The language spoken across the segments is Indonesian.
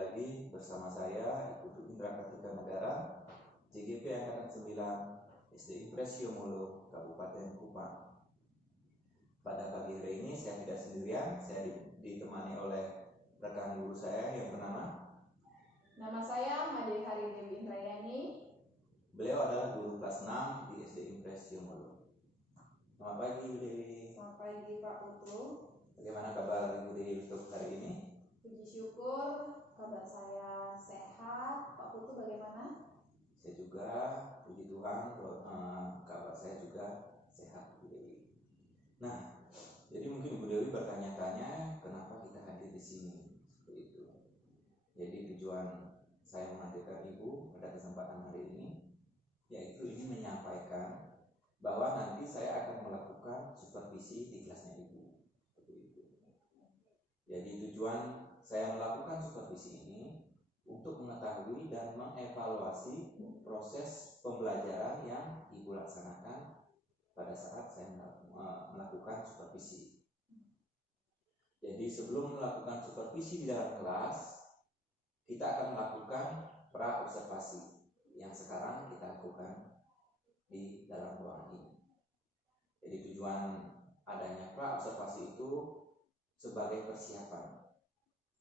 lagi bersama saya Ibu Indra Kartika Negara, JGP Angkatan 9 SD Impresio Mulu, Kabupaten Kupang. Pada pagi hari ini saya tidak sendirian, saya ditemani oleh rekan guru saya yang bernama. Nama saya Made Hari Dewi Indrayani. Beliau adalah guru kelas 6 di SD Impresio Mulu. Selamat pagi Ibu Dewi. Selamat pagi Pak Putu. Bagaimana kabar Ibu Dewi untuk hari ini? Puji syukur, kabar saya sehat. Pak Putu bagaimana? Saya juga, puji Tuhan, kabar saya juga sehat Bu Dewi. Nah, jadi mungkin Bu Dewi bertanya-tanya kenapa kita hadir di sini, seperti itu. Jadi tujuan saya menghadirkan Ibu pada kesempatan hari ini, yaitu ingin menyampaikan bahwa nanti saya akan melakukan supervisi di kelasnya Ibu, seperti itu. Jadi tujuan saya melakukan supervisi ini untuk mengetahui dan mengevaluasi proses pembelajaran yang Ibu laksanakan pada saat saya melakukan supervisi. Jadi sebelum melakukan supervisi di dalam kelas, kita akan melakukan pra-observasi yang sekarang kita lakukan di dalam ruangan ini. Jadi tujuan adanya pra-observasi itu sebagai persiapan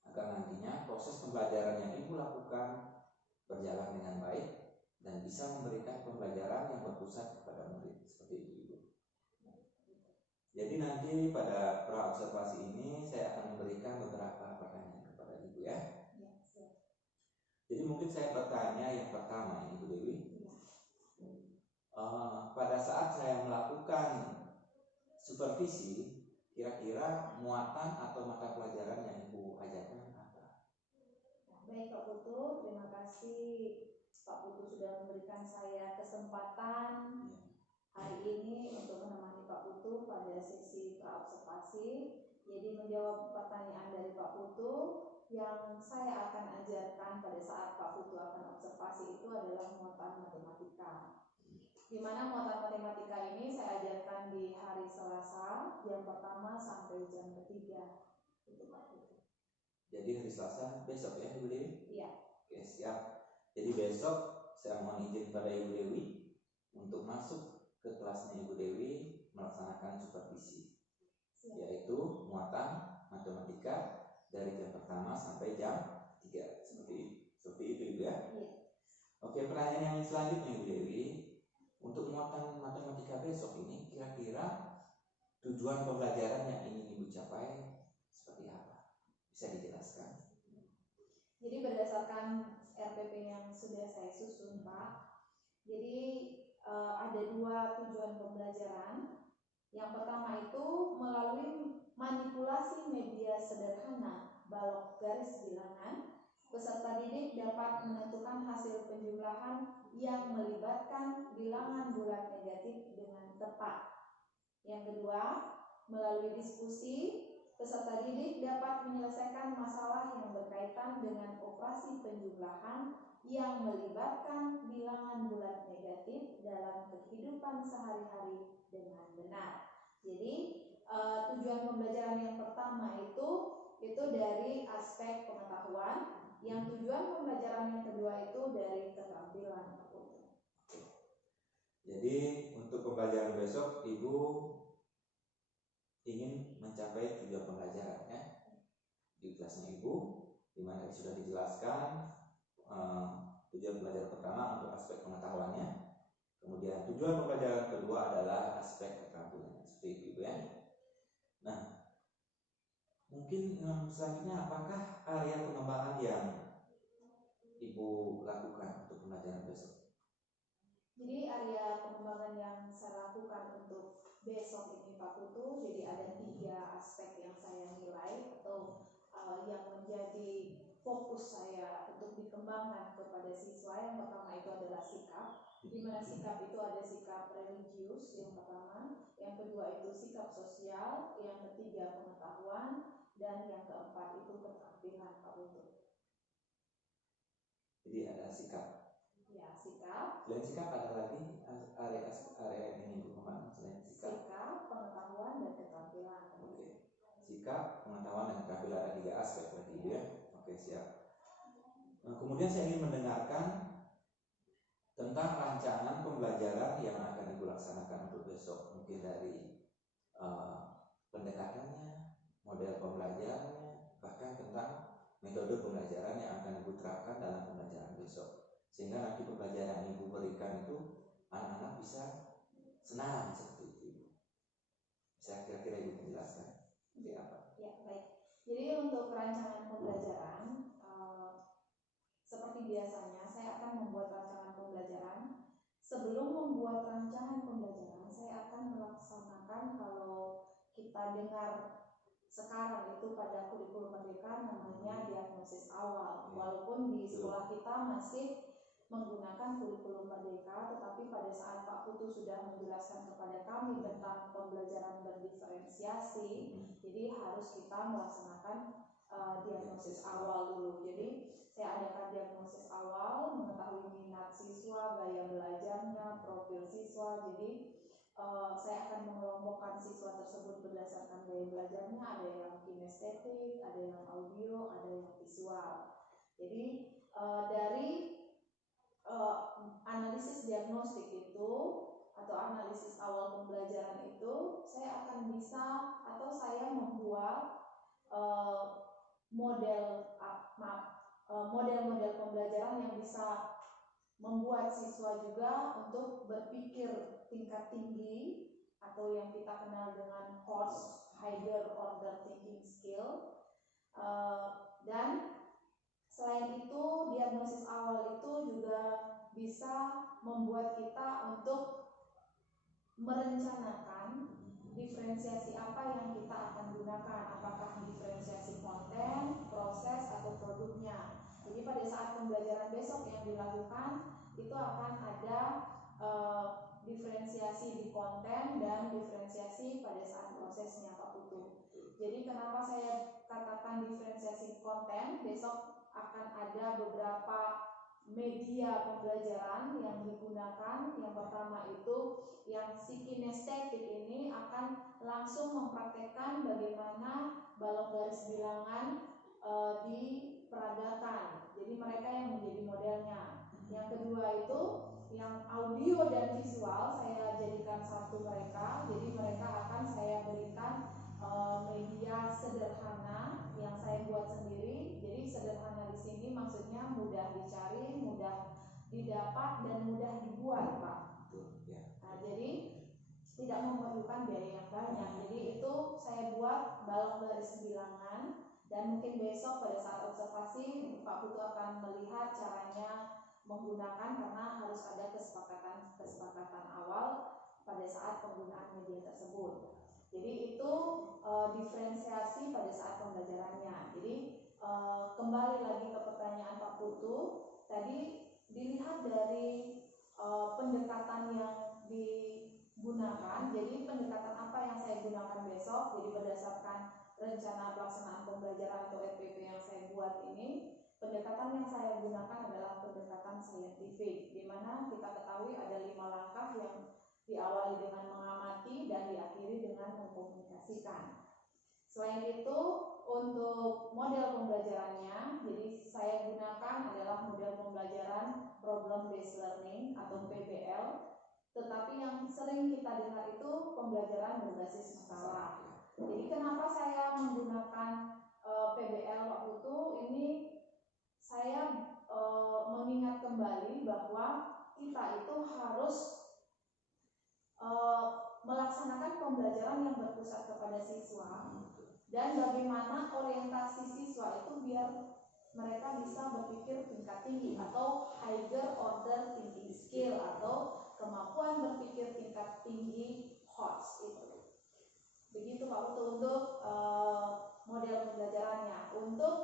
agar nantinya proses pembelajaran yang Ibu lakukan berjalan dengan baik dan bisa memberikan pembelajaran yang berpusat kepada murid, seperti itu Ibu. Jadi nanti pada pra-observasi ini saya akan memberikan beberapa pertanyaan kepada Ibu ya. Jadi mungkin saya bertanya yang pertama Ibu Dewi. Pada saat saya melakukan supervisi, kira-kira muatan atau mata pelajaran yang Ibu ajarkan apa? Baik Pak Putu, terima kasih Pak Putu sudah memberikan saya kesempatan hari ini untuk menemani Pak Putu pada sesi pra-observasi. Jadi menjawab pertanyaan dari Pak Putu, yang saya akan ajarkan pada saat Pak Putu akan observasi itu adalah muatan matematika. Di mana muatan matematika ini saya ajarkan di hari Selasa jam pertama sampai jam ketiga. Itu Pak Putu. Jadi hari Selasa besok ya Ibu Dewi? Iya. Oke, siap. Jadi besok saya mohon izin pada Ibu Dewi untuk masuk ke kelasnya Ibu Dewi melaksanakan supervisi, yaitu muatan matematika dari jam pertama sampai jam 3. Seperti itu Ibu ya? Iya. Oke, pertanyaan yang selanjutnya Ibu Dewi. Untuk muatan matematika besok ini kira-kira tujuan pembelajaran yang ingin Ibu capai seperti apa? Bisa dijelaskan? Jadi berdasarkan RPP yang sudah saya susun Pak, jadi ada 2 tujuan pembelajaran. Yang pertama itu melalui manipulasi media sederhana balok garis bilangan, peserta didik dapat menentukan hasil penjumlahan yang melibatkan bilangan bulat negatif dengan tepat. Yang kedua, melalui diskusi, peserta didik dapat menyelesaikan masalah yang berkaitan dengan operasi penjumlahan yang melibatkan bilangan bulat negatif dalam kehidupan sehari-hari dengan benar. Jadi tujuan pembelajaran yang pertama itu dari aspek pengetahuan, yang tujuan pembelajaran yang kedua itu dari keterampilan. Jadi untuk pembelajaran besok Ibu ingin mencapai tujuan pembelajaran ya di kelasnya Ibu, di mana sudah dijelaskan tujuan pembelajaran pertama untuk aspek pengetahuannya, kemudian tujuan pembelajaran kedua adalah aspek keterampilan, seperti itu Ibu ya. Nah, mungkin selanjutnya apakah area pengembangan yang Ibu lakukan untuk pembelajaran besok? Jadi area pengembangan yang saya lakukan untuk besok ini Pak Putu, jadi ada 3 aspek yang saya nilai atau yang menjadi fokus saya untuk dikembangkan kepada siswa. Yang pertama itu adalah sikap, di mana sikap itu ada sikap religius yang pertama, yang kedua itu sikap sosial, yang ketiga pengetahuan, dan yang keempat itu keterampilan Pak Putu. Jadi ada sikap. Ya, sikap. Selain sikap ada lagi area yang Ibu kembangkan selain sikap. Sikap, pengetahuan, dan keterampilan. Oke. Sikap, pengetahuan, dan keterampilan ada 3 aspek berarti Ibu ya. Oke, siap. Kemudian saya ingin mendengarkan tentang rancangan pembelajaran yang akan Ibu laksanakan untuk besok, mungkin dari pendekatannya, model pembelajarannya, bahkan tentang metode pembelajaran yang akan Ibu terapkan dalam pembelajaran besok, sehingga nanti pembelajaran yang Ibu berikan itu anak-anak bisa senang seperti itu. Bisa kira-kira Ibu menjelaskan seperti apa? Ya, baik. Jadi untuk rancangan pembelajaran, seperti biasanya saya akan membuat rancangan pembelajaran. Sebelum membuat rancangan pembelajaran, saya akan melaksanakan, kalau kita dengar sekarang itu pada kurikulum merdeka namanya diagnosis awal. Walaupun di sekolah kita masih menggunakan kurikulum merdeka, tetapi pada saat Pak Putu sudah menjelaskan kepada kami tentang pembelajaran berdiferensiasi, jadi harus kita melaksanakan diagnosis awal dulu. Jadi saya adakan diagnosis awal, mengetahui minat siswa, gaya belajarnya, profil siswa. Jadi saya akan mengelompokkan siswa tersebut berdasarkan gaya belajarnya. Ada yang kinestetik, ada yang audio, ada yang visual. Jadi dari analisis diagnostik itu atau analisis awal pembelajaran itu, saya akan bisa atau saya membuat model-model pembelajaran yang bisa membuat siswa juga untuk berpikir tingkat tinggi atau yang kita kenal dengan HORS, Higher Order Thinking Skill. Dan selain itu, diagnosis awal itu juga bisa membuat kita untuk merencanakan diferensiasi apa yang kita akan gunakan, apakah diferensiasi konten, proses, atau produknya. Jadi pada saat pembelajaran besok yang dilakukan itu akan ada diferensiasi di konten dan diferensiasi pada saat prosesnya, Pak Putu. Jadi kenapa saya katakan diferensiasi konten? Besok akan ada beberapa media pembelajaran yang digunakan. Yang pertama itu yang si kinestetik ini akan langsung mempraktekkan bagaimana balok garis bilangan diperagakan. Jadi mereka yang menjadi modelnya. Yang kedua itu yang audio dan visual saya jadikan satu mereka. Jadi mereka akan saya berikan media sederhana yang saya buat sendiri. Jadi sederhana di sini maksudnya mudah dicari, mudah didapat, dan mudah dibuat, Pak. Nah, jadi tidak memerlukan biaya yang banyak. Jadi itu saya buat balok garis bilangan, dan mungkin besok pada saat observasi Pak Putu akan melihat caranya menggunakan, karena harus ada kesepakatan awal pada saat penggunaan media tersebut. Jadi itu diferensiasi pada saat pembelajarannya. Jadi kembali lagi ke pertanyaan Pak Putu tadi, dilihat dari pendekatan yang digunakan. Jadi pendekatan apa yang saya gunakan besok? Jadi berdasarkan rencana pelaksanaan pembelajaran atau RPP yang saya buat ini, pendekatan yang saya gunakan adalah pendekatan saintifik, di mana kita ketahui ada 5 langkah yang diawali dengan mengamati dan diakhiri dengan mengkomunikasikan. Selain itu, untuk model pembelajarannya, jadi saya gunakan adalah model pembelajaran problem based learning atau PBL. Tetapi yang sering kita dengar itu pembelajaran berbasis masalah. Jadi kenapa saya menggunakan PBL, Pak Putu? Ini saya mengingat kembali bahwa kita itu harus melaksanakan pembelajaran yang berpusat kepada siswa, dan bagaimana orientasi siswa itu biar mereka bisa berpikir tingkat tinggi atau higher order thinking skill atau kemampuan berpikir tingkat tinggi HORS itu. Begitu Pak Putu untuk model pembelajarannya. Untuk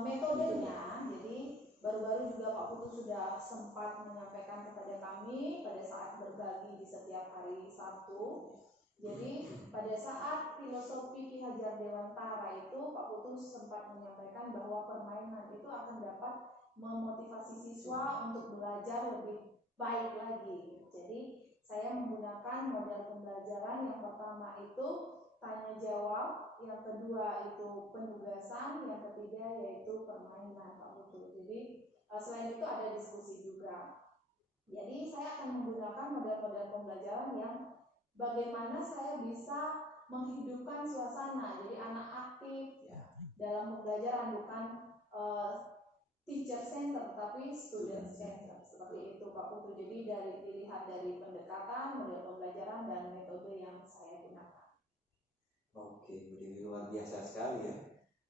metodenya, jadi baru-baru juga Pak Putu sudah sempat menyampaikan kepada kami pada saat berbagi di setiap hari Sabtu. Jadi pada saat filosofi Ki Hajar Dewantara itu Pak Putu sempat menyampaikan bahwa permainan itu akan dapat memotivasi siswa untuk belajar lebih baik lagi. Jadi saya menggunakan model pembelajaran. Yang pertama itu tanya jawab, yang kedua itu penugasan, yang ketiga yaitu permainan, Pak Putu. Jadi Selain itu ada diskusi juga. Jadi saya akan menggunakan model-model pembelajaran yang bagaimana saya bisa menghidupkan suasana. Jadi anak aktif dalam pembelajaran, bukan teacher center tapi student center, seperti itu Pak Putu. Jadi dilihat dari pendekatan, model pembelajaran dan metode yang saya gunakan. Oke, jadi luar biasa sekali ya.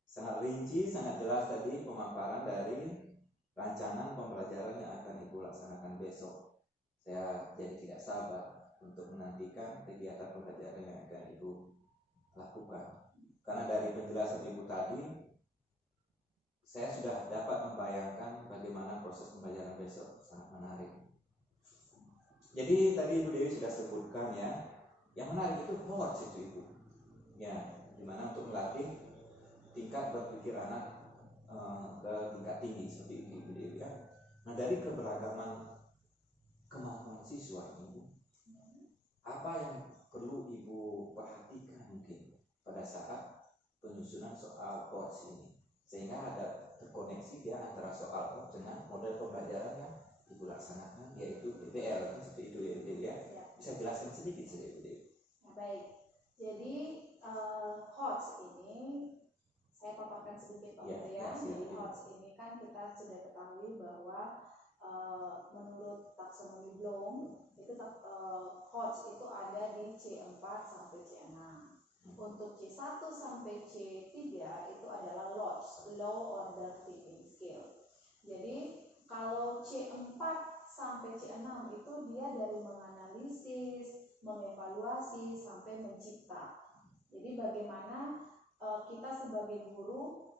Sangat rinci, sangat jelas tadi pemaparan dari rancangan pembelajaran yang akan Ibu laksanakan besok. Saya jadi tidak sabar untuk menantikan kegiatan pembelajaran yang akan Ibu lakukan. Karena dari penjelasan Ibu tadi, saya sudah dapat membayangkan bagaimana proses pembelajaran besok. Sangat menarik. Jadi tadi Ibu Dewi sudah sebutkan ya, yang menarik itu HOTS itu Ibu. Ya, dimana untuk melatih tingkat berpikir anak ke tingkat tinggi seperti itu Ibu Dewi ya. Nah, dari keberagaman kemampuan siswa Ibu, apa yang perlu Ibu perhatikan mungkin pada saat penyusunan soal HOTS ini, sehingga ada terkoneksi ya antara soal HOTS dengan model pembelajaran yang Ibu laksanakan, yaitu PBL seperti itu ya Ibu Dewi ya. Bisa jelaskan sedikit saja Ibu Dewi. Baik, jadi HOTS ini saya paparkan sedikit Pak Putu ya. Jadi HOTS ini kan kita sudah ketahui bahwa menurut taksonomi Bloom itu HOTS itu ada di C4 sampai C6. Untuk C1 sampai C3 itu adalah LOTS, Low Order Thinking Skill. Jadi kalau C4 sampai C6 itu dia dari menganalisis, mengevaluasi sampai mencipta. Jadi bagaimana kita sebagai guru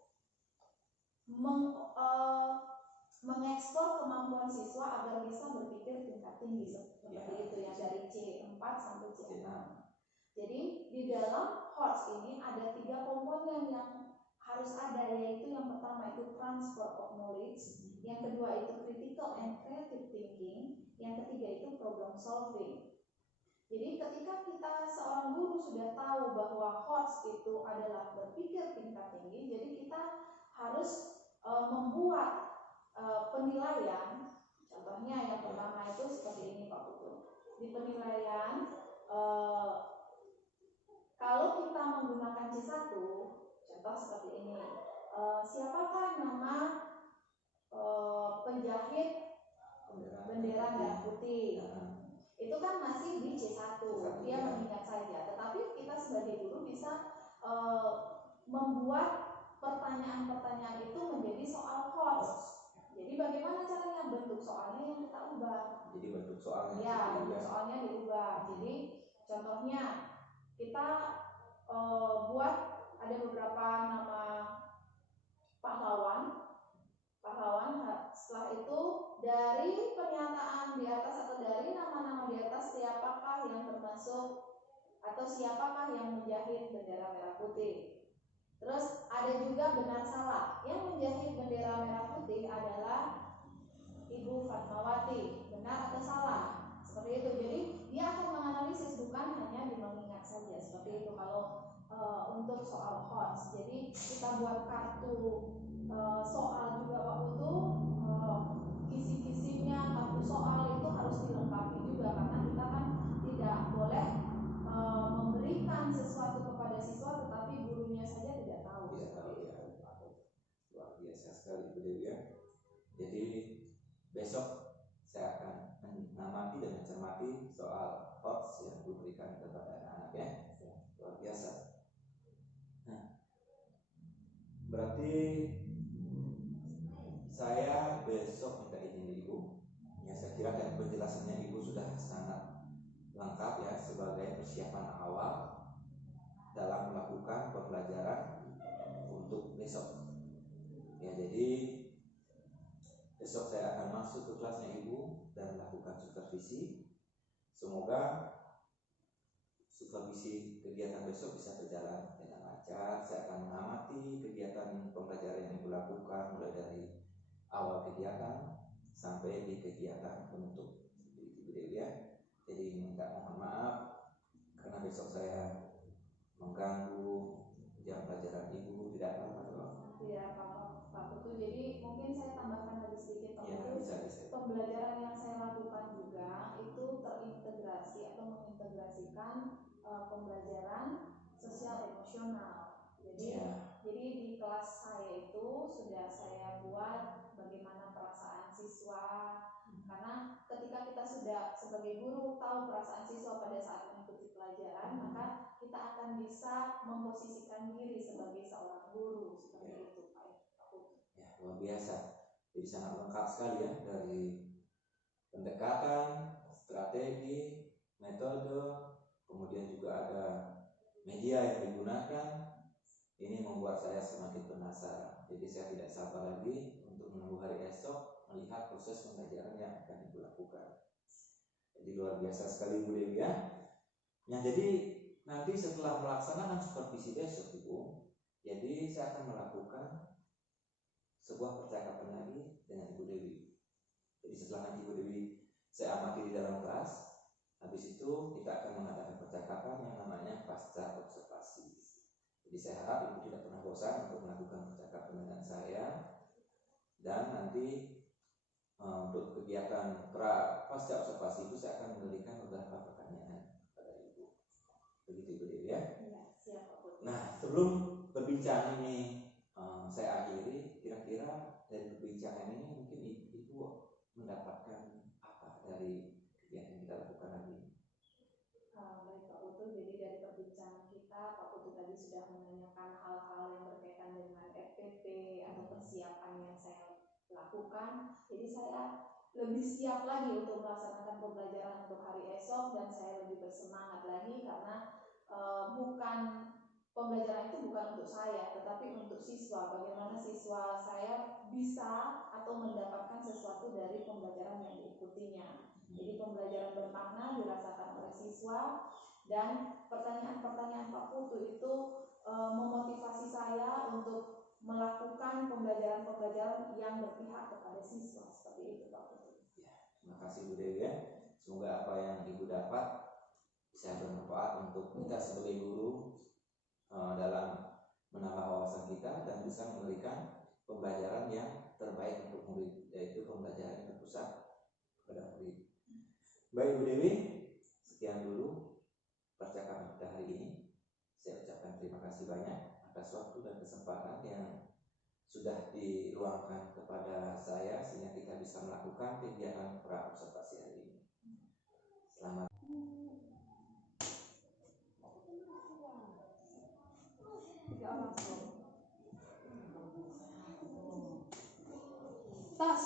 mengekspor kemampuan siswa agar bisa berpikir tingkat tinggi seperti itu yang dari C4 sampai C6. Jadi di dalam HOTS ini ada 3 komponen yang harus ada, yaitu yang pertama itu transfer of knowledge, yang kedua itu critical and creative thinking, yang ketiga itu problem solving. Jadi ketika kita seorang guru sudah tahu bahwa HOTS itu adalah berpikir tingkat tinggi, jadi kita harus membuat penilaian. Contohnya yang pertama itu seperti ini Pak Putu. Di penilaian kalau kita menggunakan C1, contoh seperti ini, siapakah nama penjahit bendera merah putih? Itu kan masih di C1, dia mengingat saja. Tetapi kita sebagai guru bisa membuat pertanyaan-pertanyaan itu menjadi soal HOTS. Jadi bagaimana caranya? Bentuk soalnya yang kita ubah. Jadi bentuk soalnya. Ya, bentuk soalnya diubah. Jadi contohnya kita buat ada beberapa nama pahlawan. Setelah itu dari pernyataan di atas atau dari nama-nama di atas, siapakah yang termasuk atau siapakah yang menjahit bendera merah putih. Terus ada juga benar salah. Yang menjahit bendera merah putih adalah Ibu Fatmawati. Benar atau salah? Seperti itu. Jadi dia akan menganalisis, bukan hanya mengingat saja. Seperti itu kalau untuk soal HOTS. Jadi kita buat kartu soal juga waktu itu, kisi-kisinya kartu soal itu harus dilengkapi juga, karena kita kan tidak boleh memberikan sesuatu kepada siswa tetapi gurunya saja tidak tahu. Luar biasa sekali Bu Dewi ya. Jadi besok saya akan mengamati dan mencermati soal HOTS yang diberikan kepada anak-anak ya. Luar biasa. Nah, berarti saya besok minta izin Ibu. Ya, saya kira dari penjelasannya Ibu sudah sangat lengkap ya sebagai persiapan awal dalam melakukan pembelajaran untuk besok. Ya, jadi besok saya akan masuk ke kelasnya Ibu dan melakukan supervisi. Semoga supervisi kegiatan besok bisa berjalan dengan lancar. Saya akan mengamati kegiatan pembelajaran yang Ibu lakukan mulai dari awal kegiatan sampai di kegiatan penutup Ibu Dewi ya. Jadi mohon maaf karena besok saya mengganggu jam pelajaran Ibu. Tidak apa-apa. Tidak apa-apa Pak Putu. Jadi mungkin saya tambahkan lagi sedikit Pak Ya, Putu. bisa. Pembelajaran yang saya lakukan juga itu terintegrasi atau mengintegrasikan pembelajaran sosial emosional. Jadi di kelas saya itu sudah saya buat bagaimana perasaan siswa, karena ketika kita sudah sebagai guru tahu perasaan siswa pada saat mengikuti pelajaran, maka kita akan bisa memposisikan diri sebagai seorang guru, seperti itu Pak. Ya, luar biasa. Jadi sangat lengkap sekali ya, dari pendekatan, strategi, metode, kemudian juga ada media yang digunakan. Ini membuat saya semakin penasaran. Jadi saya tidak sabar lagi untuk menunggu hari esok melihat proses pembelajaran yang akan Ibu lakukan. Jadi luar biasa sekali Bu Dewi ya. Nah, jadi nanti setelah melaksanakan supervisi besok Ibu, jadi saya akan melakukan sebuah percakapan lagi dengan Ibu Dewi. Jadi setelah nanti Ibu Dewi saya amati di dalam kelas, habis itu kita akan mengadakan percakapan yang namanya pasca observasi. Jadi saya harap Ibu tidak pernah bosan untuk melakukan percakapan dengan saya. Dan nanti untuk kegiatan pasca observasi itu saya akan memberikan beberapa pertanyaan kepada Ibu. Begitu Ibu Dewi ya? Iya, siap Pak. Nah, sebelum perbincangan ini saya akhiri, kira-kira dari perbincangan ini mungkin Ibu mendapatkan apa dari kegiatan yang kita lakukan hari ini? Baik Pak Putu, jadi dari perbincangan kita, Pak Putu tadi sudah menanyakan hal-hal yang berkaitan dengan FPP atau persiapan yang saya lakukan. Jadi saya lebih siap lagi untuk melaksanakan pembelajaran untuk hari esok, dan saya lebih bersemangat lagi karena pembelajaran itu bukan untuk saya, tetapi untuk siswa. Bagaimana siswa saya bisa atau mendapatkan sesuatu dari pembelajaran yang diikutinya. Jadi pembelajaran bermakna dirasakan oleh siswa, dan pertanyaan-pertanyaan Pak Putu itu memotivasi saya untuk melakukan pembelajaran-pembelajaran yang berpihak kepada siswa. Seperti itu Pak Putu. Ya, terima kasih Bu Dewi ya. Semoga apa yang Ibu dapat bisa bermanfaat untuk kita sebagai guru dalam menambah wawasan kita dan bisa memberikan pembelajaran yang terbaik untuk murid, yaitu pembelajaran yang berpusat kepada murid. Baik Bu Dewi, sekian dulu percakapan kita hari ini. Saya ucapkan terima kasih banyak atas waktu dan kesempatan yang sudah diluangkan kepada saya sehingga kita bisa melakukan kegiatan pra observasi hari ini. Selamat. Tas.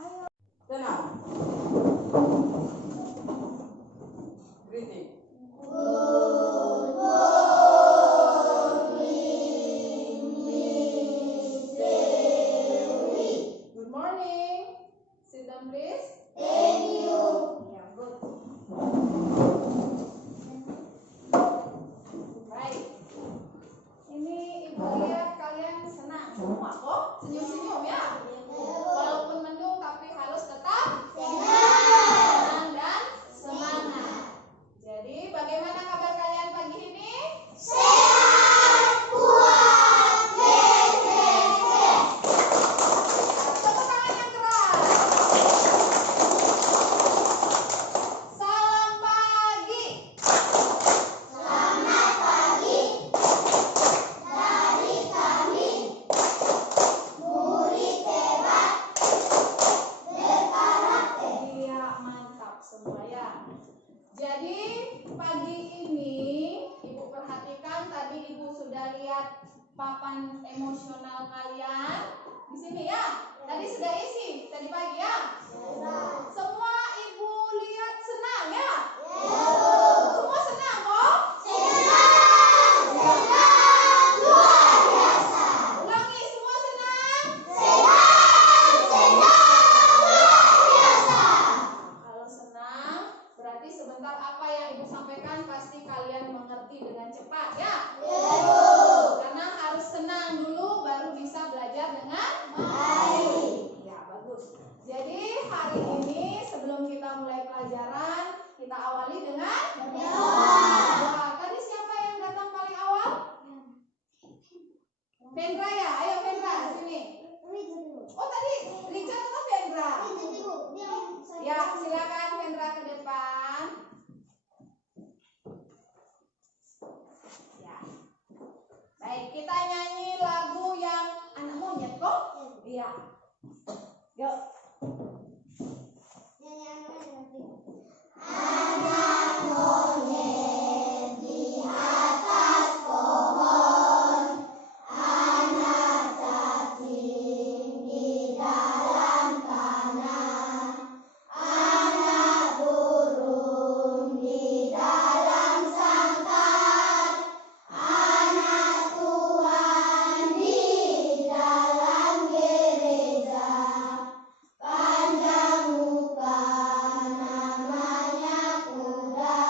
Ayo. Tenang. Greeting. Good morning. Sit down please. Yeah, good. Baik. Ini Ibu lihat kalian senang semua kok, senyum-senyum ya. Walaupun mendung tapi harus tetap senang dan semangat. Jadi bagaimana kabar kalian pagi ini? Tepuk tangan yang keras. Salam pagi. Iya, mantap semua ya. Jadi pagi ini Ibu perhatikan, tadi Ibu sudah lihat papan emosional kalian di sini ya. Tadi sudah isi tadi pagi ya. Semua Ibu lihat senang ya. Semua senang kok? Ulangi, semua senang? Kalau senang, berarti sebentar apa yang Ibu sampaikan pasti kalian mengerti dengan cepat ya. Karena harus senang dulu baru bisa belajar dengan baik. Ya, bagus. Jadi hari ini sebelum kita mulai pelajaran, kita awali dengan berdoa. Tadi siapa yang kok? Iya. Yuk. Anak monyet di atas pohon, anak cacing di dalam tanah, anak burung di dalam sangkar, anak Tuhan di dalam gereja. Panjang muka namanya kuda,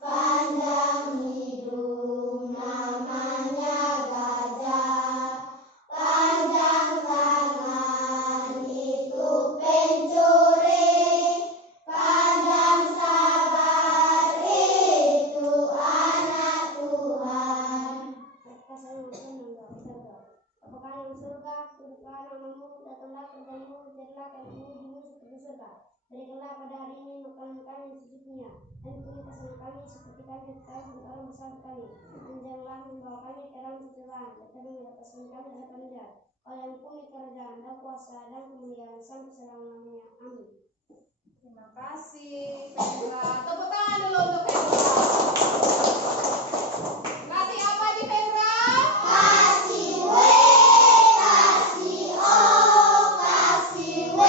panjang hidung namanya gajah, panjang tangan itu pencuri, panjang sabar itu anak Tuhan. Apakah yang surga, surga namamu, datanglah kerjamu, jadilah kehendakmu di bumi seperti surga. Berikanlah pada hari ini makanan kami secukupnya, dan ampuni kesalahan kami seperti kami mengetahui orang bersalah kami. Dan janganlah membawa kami ke dalam pencobaan, tetapi melepaskan kami dari penjahat. Kau yang punya kerajaan dan kuasa dan kemuliaan sampai selama-lamanya. Amin. Terima kasih, Vendra. Tepuk tangan dulu untuk Vendra. Kasih apa di Vendra? Kasih W, kasih O, kasih W.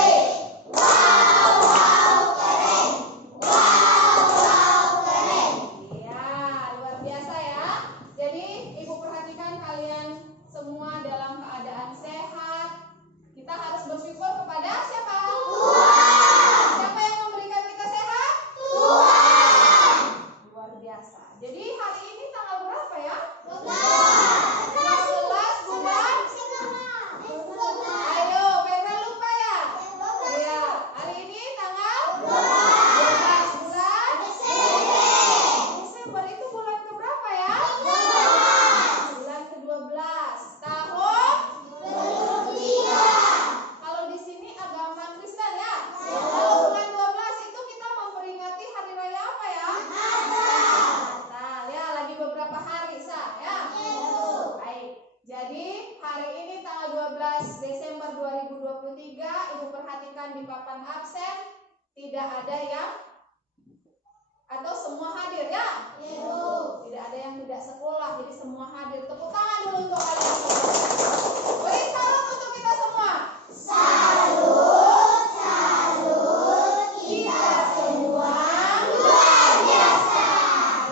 Wow, wow, keren. Wow, wow, keren. Iya, luar biasa ya. Jadi, Ibu perhatikan kalian semua dalam keadaan sehat. Kita harus bersyukur kepada siapa? Tuhan. Siapa yang memberikan kita sehat? Tuhan. Luar biasa. Jadi, hari ini tanggal berapa ya? 12 bulan. Ayo, Vendra lupa ya? Iya, hari ini tanggal 12 bulan Desember. Itu bulan keberapa ya? Bulan ke-12 tahun. Kalau di sini agama Kristen ya. Kalau bulan 12 itu kita memperingati hari raya apa ya? Natal ya, lagi beberapa hari sah ya. Baik. Jadi hari ini tanggal 12 Desember 2023, Ibu perhatikan di papan absen tidak ada yang atau semua hadir ya? Tidak ada yang tidak sekolah, jadi semua hadir. Tepuk tangan dulu untuk kalian semua. Beri salut untuk kita semua. Salut, salut, kita semua luar biasa.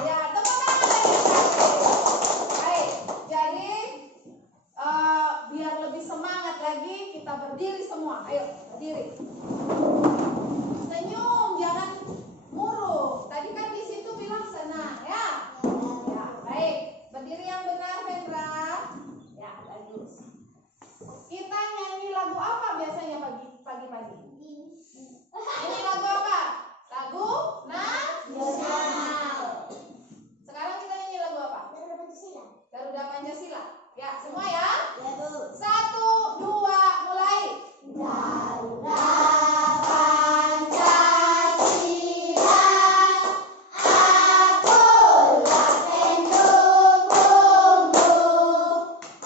Ya, tepuk tangan lagi. Baik, jadi biar lebih semangat lagi kita berdiri semua. Ayo, berdiri. Senyum, jangan murung. Tadi kan di situ bilang senang ya. Ya, baik. Berdiri yang benar, Vendra. Ya, bagus. Kita nyanyi lagu apa biasanya pagi-pagi? Ini lagu apa? Lagu nasional. Sekarang kita nyanyi lagu apa? Garuda Pancasila. Ya, semua ya. 1, 2, mulai. Garuda Pancasila, akulah pendukungmu.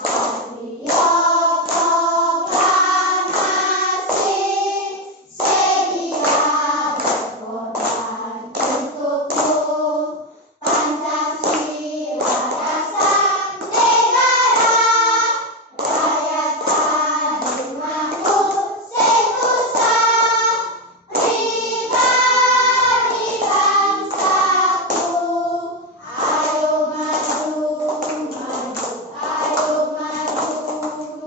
Maria proklamasi, sedia berkorban untukmu. Pancasila dasar negara, rakyat adil makmur senusa, pribadi bangsaku. Ayo maju, maju, ayo maju,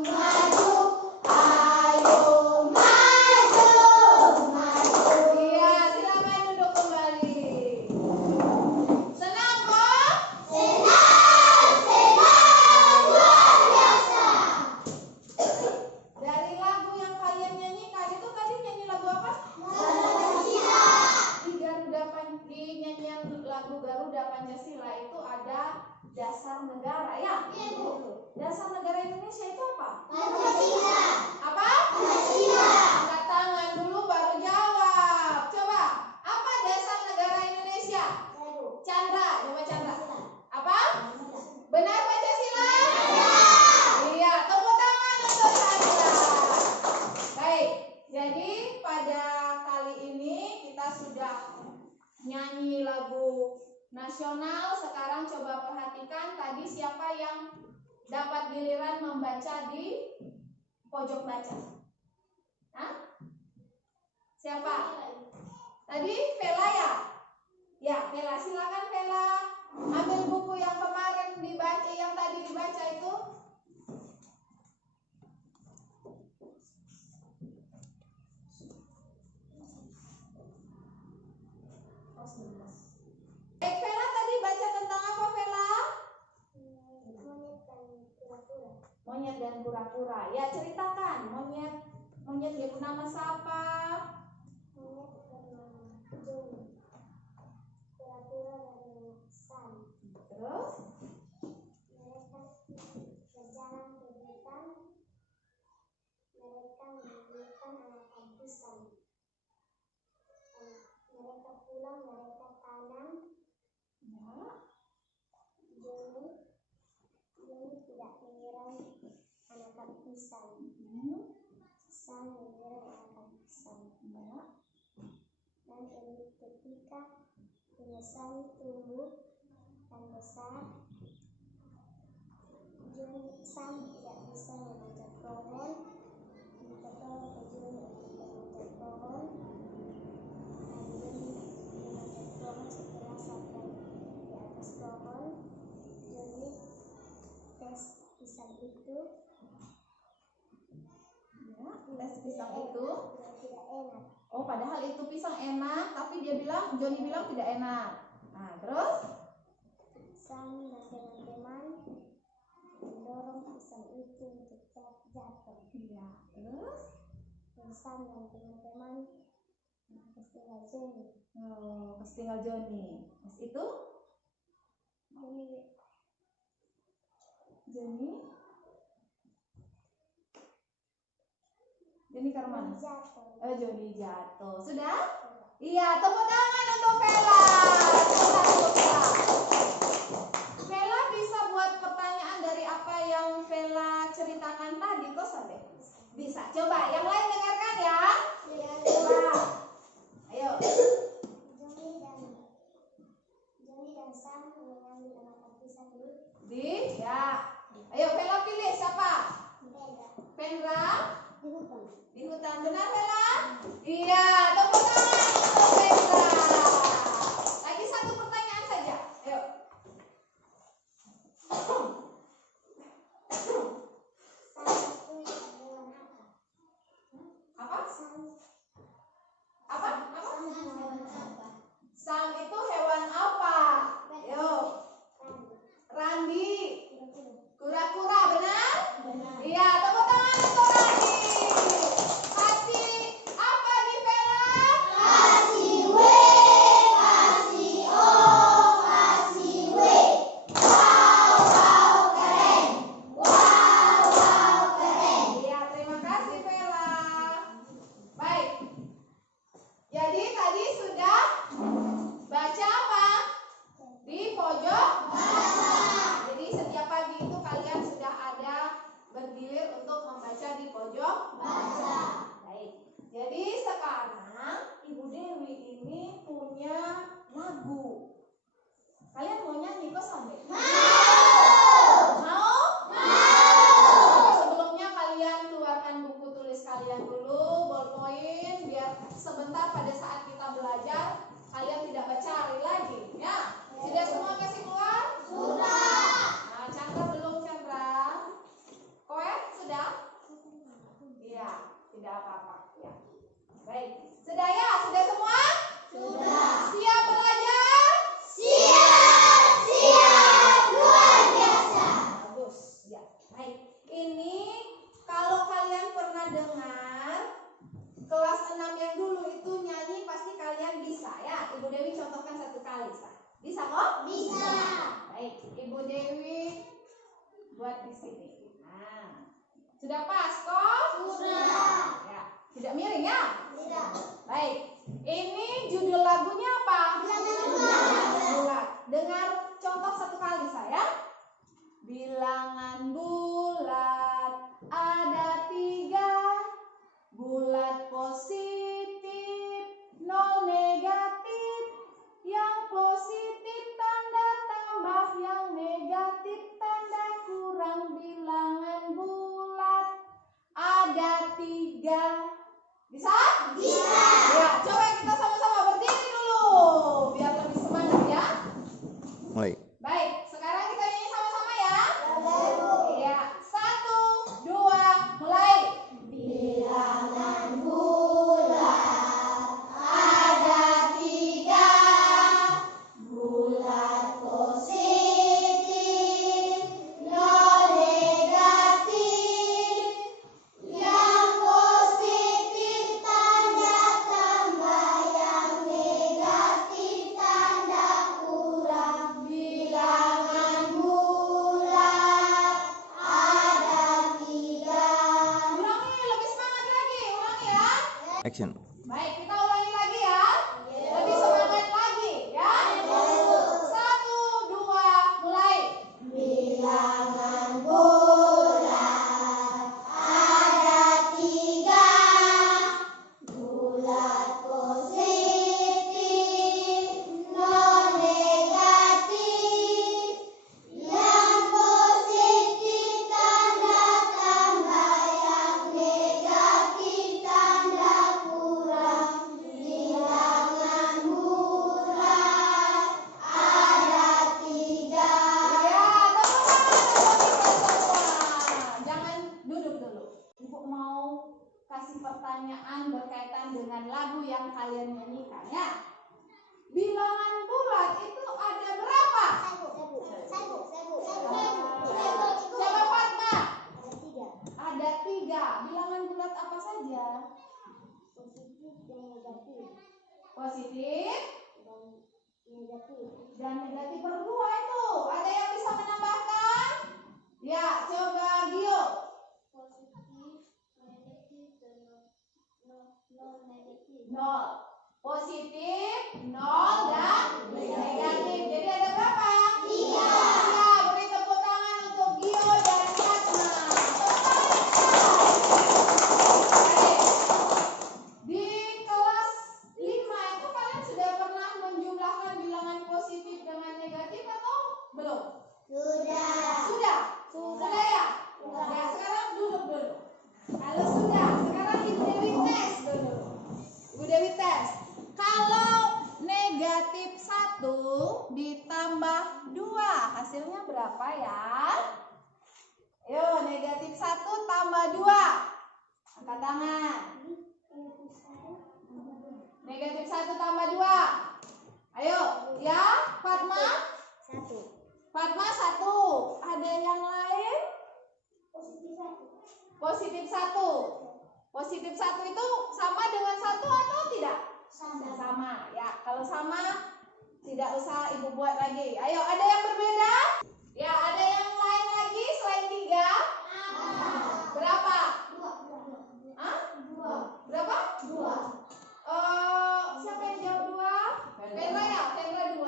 maju, ayo maju, maju. Iya, silakan duduk kembali. Senang kok? Senang, luar biasa. Dari lagu yang kalian nyanyikan itu tadi nyanyi lagu apa? Pancasila. Di nyanyian lagu Garuda Pancasila itu ada dasar negara ya? Dasar negara Indonesia itu apa? Pancasila. Apa? Pancasila. Angkat tangan dulu baru jawab. Coba, apa dasar negara Indonesia? Chandra, coba Chandra. Apa? Benar Pancasila? Iya, tepuk tangan untuk Chandra. nasional. Sekarang coba perhatikan tadi siapa yang dapat giliran membaca di pojok baca. Hah? Siapa? Tadi Vela ya? Ya, Vela, silakan Vela. Ambil buku yang kemarin dibaca, yang tadi dibaca itu. Vela tadi baca tentang apa, Vela? Monyet dan kura-kura. Ya, ceritakan. Monyet bernama siapa? Monyet bernama Johnny. Kura-kura bernama Sam. Terus? Mereka berjalan ke hutan. Mereka menemukan anak pisang. Mereka pulang, mereka tanam. Ya. Johnny tidak menyerang anak pisang. Sam menyerang anak pisang. Ya. Dan ketika pisang tumbuh dan besar, Sam tidak bisa memanjat pohon. Minta tolong ke Johnny untuk memanjat pohon. Dan Johnny memanjat pohon. Setelah sampai di atas pohon, Johnny tes pisang itu. Ya, tes pisang itu. Tidak enak. Oh, padahal itu pisang enak, tapi Johnny bilang tidak enak. Nah, terus? Sam dan teman-teman mendorong pisang itu untuk jatuh. Iya, terus? Dan Sam dan teman-teman tinggal Johnny. Oh, pas tinggal Johnny. Pas itu? Johnny ke mana? Jatuh. Oh, Johnny jatuh. Sudah? Iya, tepuk tangan untuk Vela. Vela bisa buat pertanyaan dari apa yang Vela ceritakan tadi, kok sampai? Bisa. Coba, yang lain dengarkan ya. Coba. Ayo. Johnny dan Sam mengambil anak pisang Ya. Ayo Vela pilih siapa? Vendra. Di hutan. Benar Vela? Iya, tepuk tangan untuk Vendra. Lagi satu pertanyaan saja. Ayo. Apa? Sam itu hewan apa? Ayo. Randi. Kura-kura, benar? Iya, tepuk tangan untuk Randi. Kasih apa di Vela? Kasih W, kasih O, kasih W. Wow, keren. Wow, keren. Iya, terima kasih Vela. Baik. Jadi tadi sudah baca apa? Di pojok baca. Jadi setiap pagi itu kalian sudah ada bergilir untuk membaca di pojok baca. Baik. Jadi sekarang Ibu Dewi ini punya lagu. Kalian mau nyanyi kok sampai? Mau? Sebelumnya kalian keluarkan buku tulis kalian dulu, ballpoint, biar sebentar pada saat kita belajar kalian tidak bercari lagi, ya? Sudah semua kasih keluar? Sudah. Nah, Chandra belum, Chandra. Koe sudah? Iya, tidak apa-apa. Ya. Baik. Sudah ya? Sudah semua? Sudah. Siap belajar? Siap. Luar biasa. Bagus. Ya. Baik. Ini kalau kalian pernah dengar kelas 6 yang dulu itu nyanyi pasti kalian bisa ya. Ibu Dewi contohkan satu kali, bisa kok? Bisa. Baik, Ibu Dewi buat di sini. Nah, sudah pas kok? Sudah. Ya, tidak miring ya? Tidak. Baik, ini judul lagunya apa? Bulat. Dengar contoh satu kali saya. Bilangan bulat ada 3. Bulat positif, 0 negatif. Yang positif ada 3. Bisa? Bisa. Ya, coba kita sama-sama berdiri dulu biar lebih semangat ya. Mulai. Baik, sekarang kita nyanyi sama-sama ya. Iya, 1, 2, mulai. Bilangan bulat ada 3, bulat positif, nol negatif. Yang positif tanda tambah, yang negatif tanda kurang. Bilangan bulat ada 3. Ulangi lebih semangat lagi, ulangi ya. Action. Baik, kita ulangi lagi ya. Lebih semangat lagi ya. 1, 2, mulai. Bilangan bulat ada 3, bulat positif, nol negatif. Yang positif tanda tambah, yang negatif tanda kurang. Bilangan bulat ada 3. Ya, teman-teman. Jangan duduk dulu. Ibu mau kasih pertanyaan berkaitan dengan lagu yang kalian nyanyikan ya. Bilangan bulat itu ada berapa? Siapa Fatma? Ada 3. Bilangan bulat apa saja? Positif dan negatif berdua itu. Ada yang bisa menambahkan? Ya, coba Gio. Nol. Positif, nol dan negatif. Jadi ada berapa? 3. Ya, beri tepuk tangan untuk Gio dan Fatma. Baik. Di kelas 5 itu kalian sudah pernah menjumlahkan bilangan positif dengan negatif atau belum? Sudah? Sudah ya? Ya, sekarang duduk dulu. Kalau sudah, sekarang Ibu Dewi tes dulu. Ibu Dewi tes. Kalau negatif 1 ditambah 2, hasilnya berapa ya? Ayo, negatif 1 tambah 2. Angkat tangan. Negatif 1 tambah 2. Ayo, ya, Fatma? 1. Fatma 1. Ada yang lain? Positif 1. Positif 1 itu sama dengan 1 atau tidak? Sama. Ya, kalau sama tidak usah Ibu buat lagi. Ayo, ada yang berbeda? Ya, ada yang lain lagi selain 3? Berapa? 2. Hah? 2. Berapa? 2. Siapa yang jawab 2? Kendra ya? Kendra 2.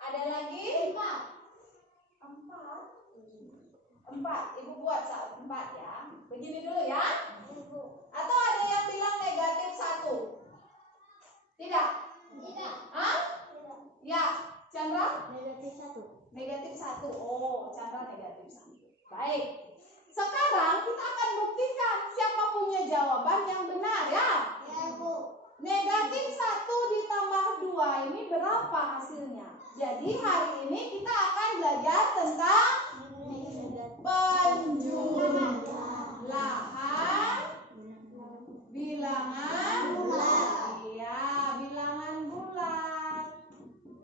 Ada lagi? 4. Ibu buat 4 ya. Begini dulu ya. Atau ada yang bilang negatif 1? Tidak? Hah? Ya, Chandra? Negatif 1. Oh, Chandra negatif 1. Baik. Sekarang kita akan buktikan siapa punya jawaban yang benar ya. Negatif 1 ditambah 2 ini berapa hasilnya? Jadi hari ini kita akan belajar tentang penjumlahan bilangan bulat. Iya, bilangan bulat.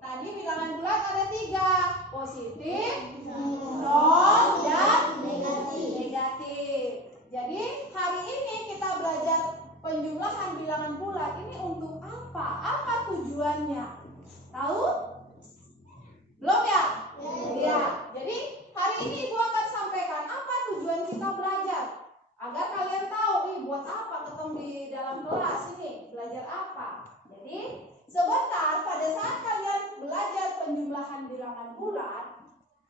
Tadi bilangan bulat ada 3, positif, nol dan negatif. Jadi hari ini kita belajar penjumlahan bilangan bulat. Ini untuk apa? Apa tujuannya? Tahu? Belum ya? Iya. Jadi hari ini Ibu akan sampaikan apa tujuan kita belajar. Agar kalian tahu, buat apa ketemu di dalam kelas ini, belajar apa. Jadi sebentar pada saat kalian belajar penjumlahan bilangan bulat,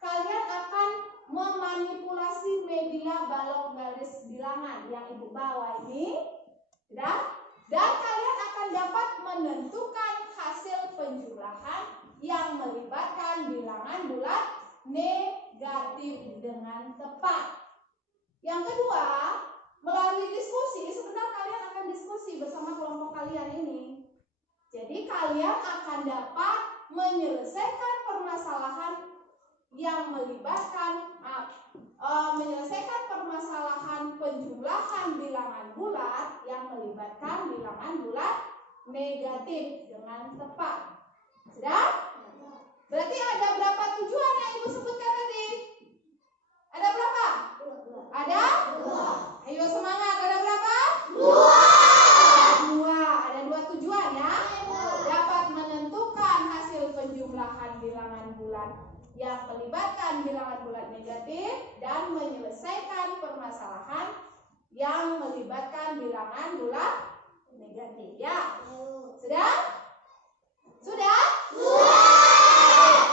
kalian akan memanipulasi media balok garis bilangan yang Ibu bawa ini, dan kalian akan dapat menentukan hasil penjumlahan yang melibatkan bilangan bulat negatif dengan tepat. Yang kedua, melalui kalian akan dapat menyelesaikan permasalahan yang menyelesaikan permasalahan penjumlahan bilangan bulat yang melibatkan bilangan bulat negatif dengan tepat. Sudah? Berarti ada berapa tujuan yang Ibu sebutkan tadi? Ada berapa? Ada? 2. Ayo semangat, ada berapa? 2. Ada 2 tujuan ya. Dapat menentukan hasil penjumlahan bilangan bulat yang melibatkan bilangan bulat negatif dan menyelesaikan permasalahan yang melibatkan bilangan bulat negatif. Ya. Sudah? Sudah?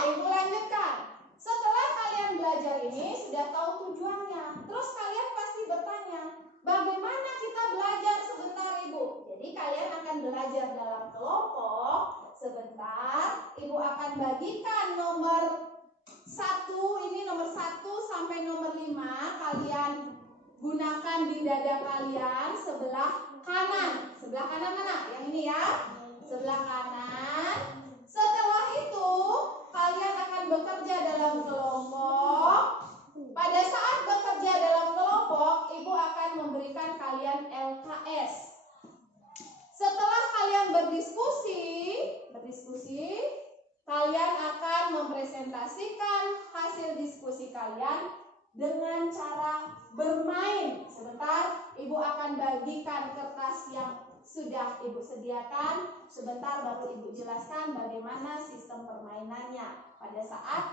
Ibu lanjutkan. Setelah kalian belajar ini sudah tahu tujuannya. Terus kalian pasti bertanya, bagaimana kita belajar sebentar Ibu? Jadi kalian akan belajar dalam kelompok sebentar. Ibu akan bagikan nomor 1, ini nomor 1 sampai nomor 5 kalian gunakan di dada kalian sebelah kanan. Sebelah kanan mana? Yang ini ya. Sebelah kanan. Setelah itu kalian akan bekerja dalam kelompok. Pada saat bekerja dalam kelompok, Ibu akan memberikan kalian LKS. Setelah kalian berdiskusi, kalian akan mempresentasikan hasil diskusi kalian dengan cara bermain. Sebentar, Ibu akan bagikan kertas yang sudah Ibu sediakan. Sebentar baru Ibu jelaskan bagaimana sistem permainannya pada saat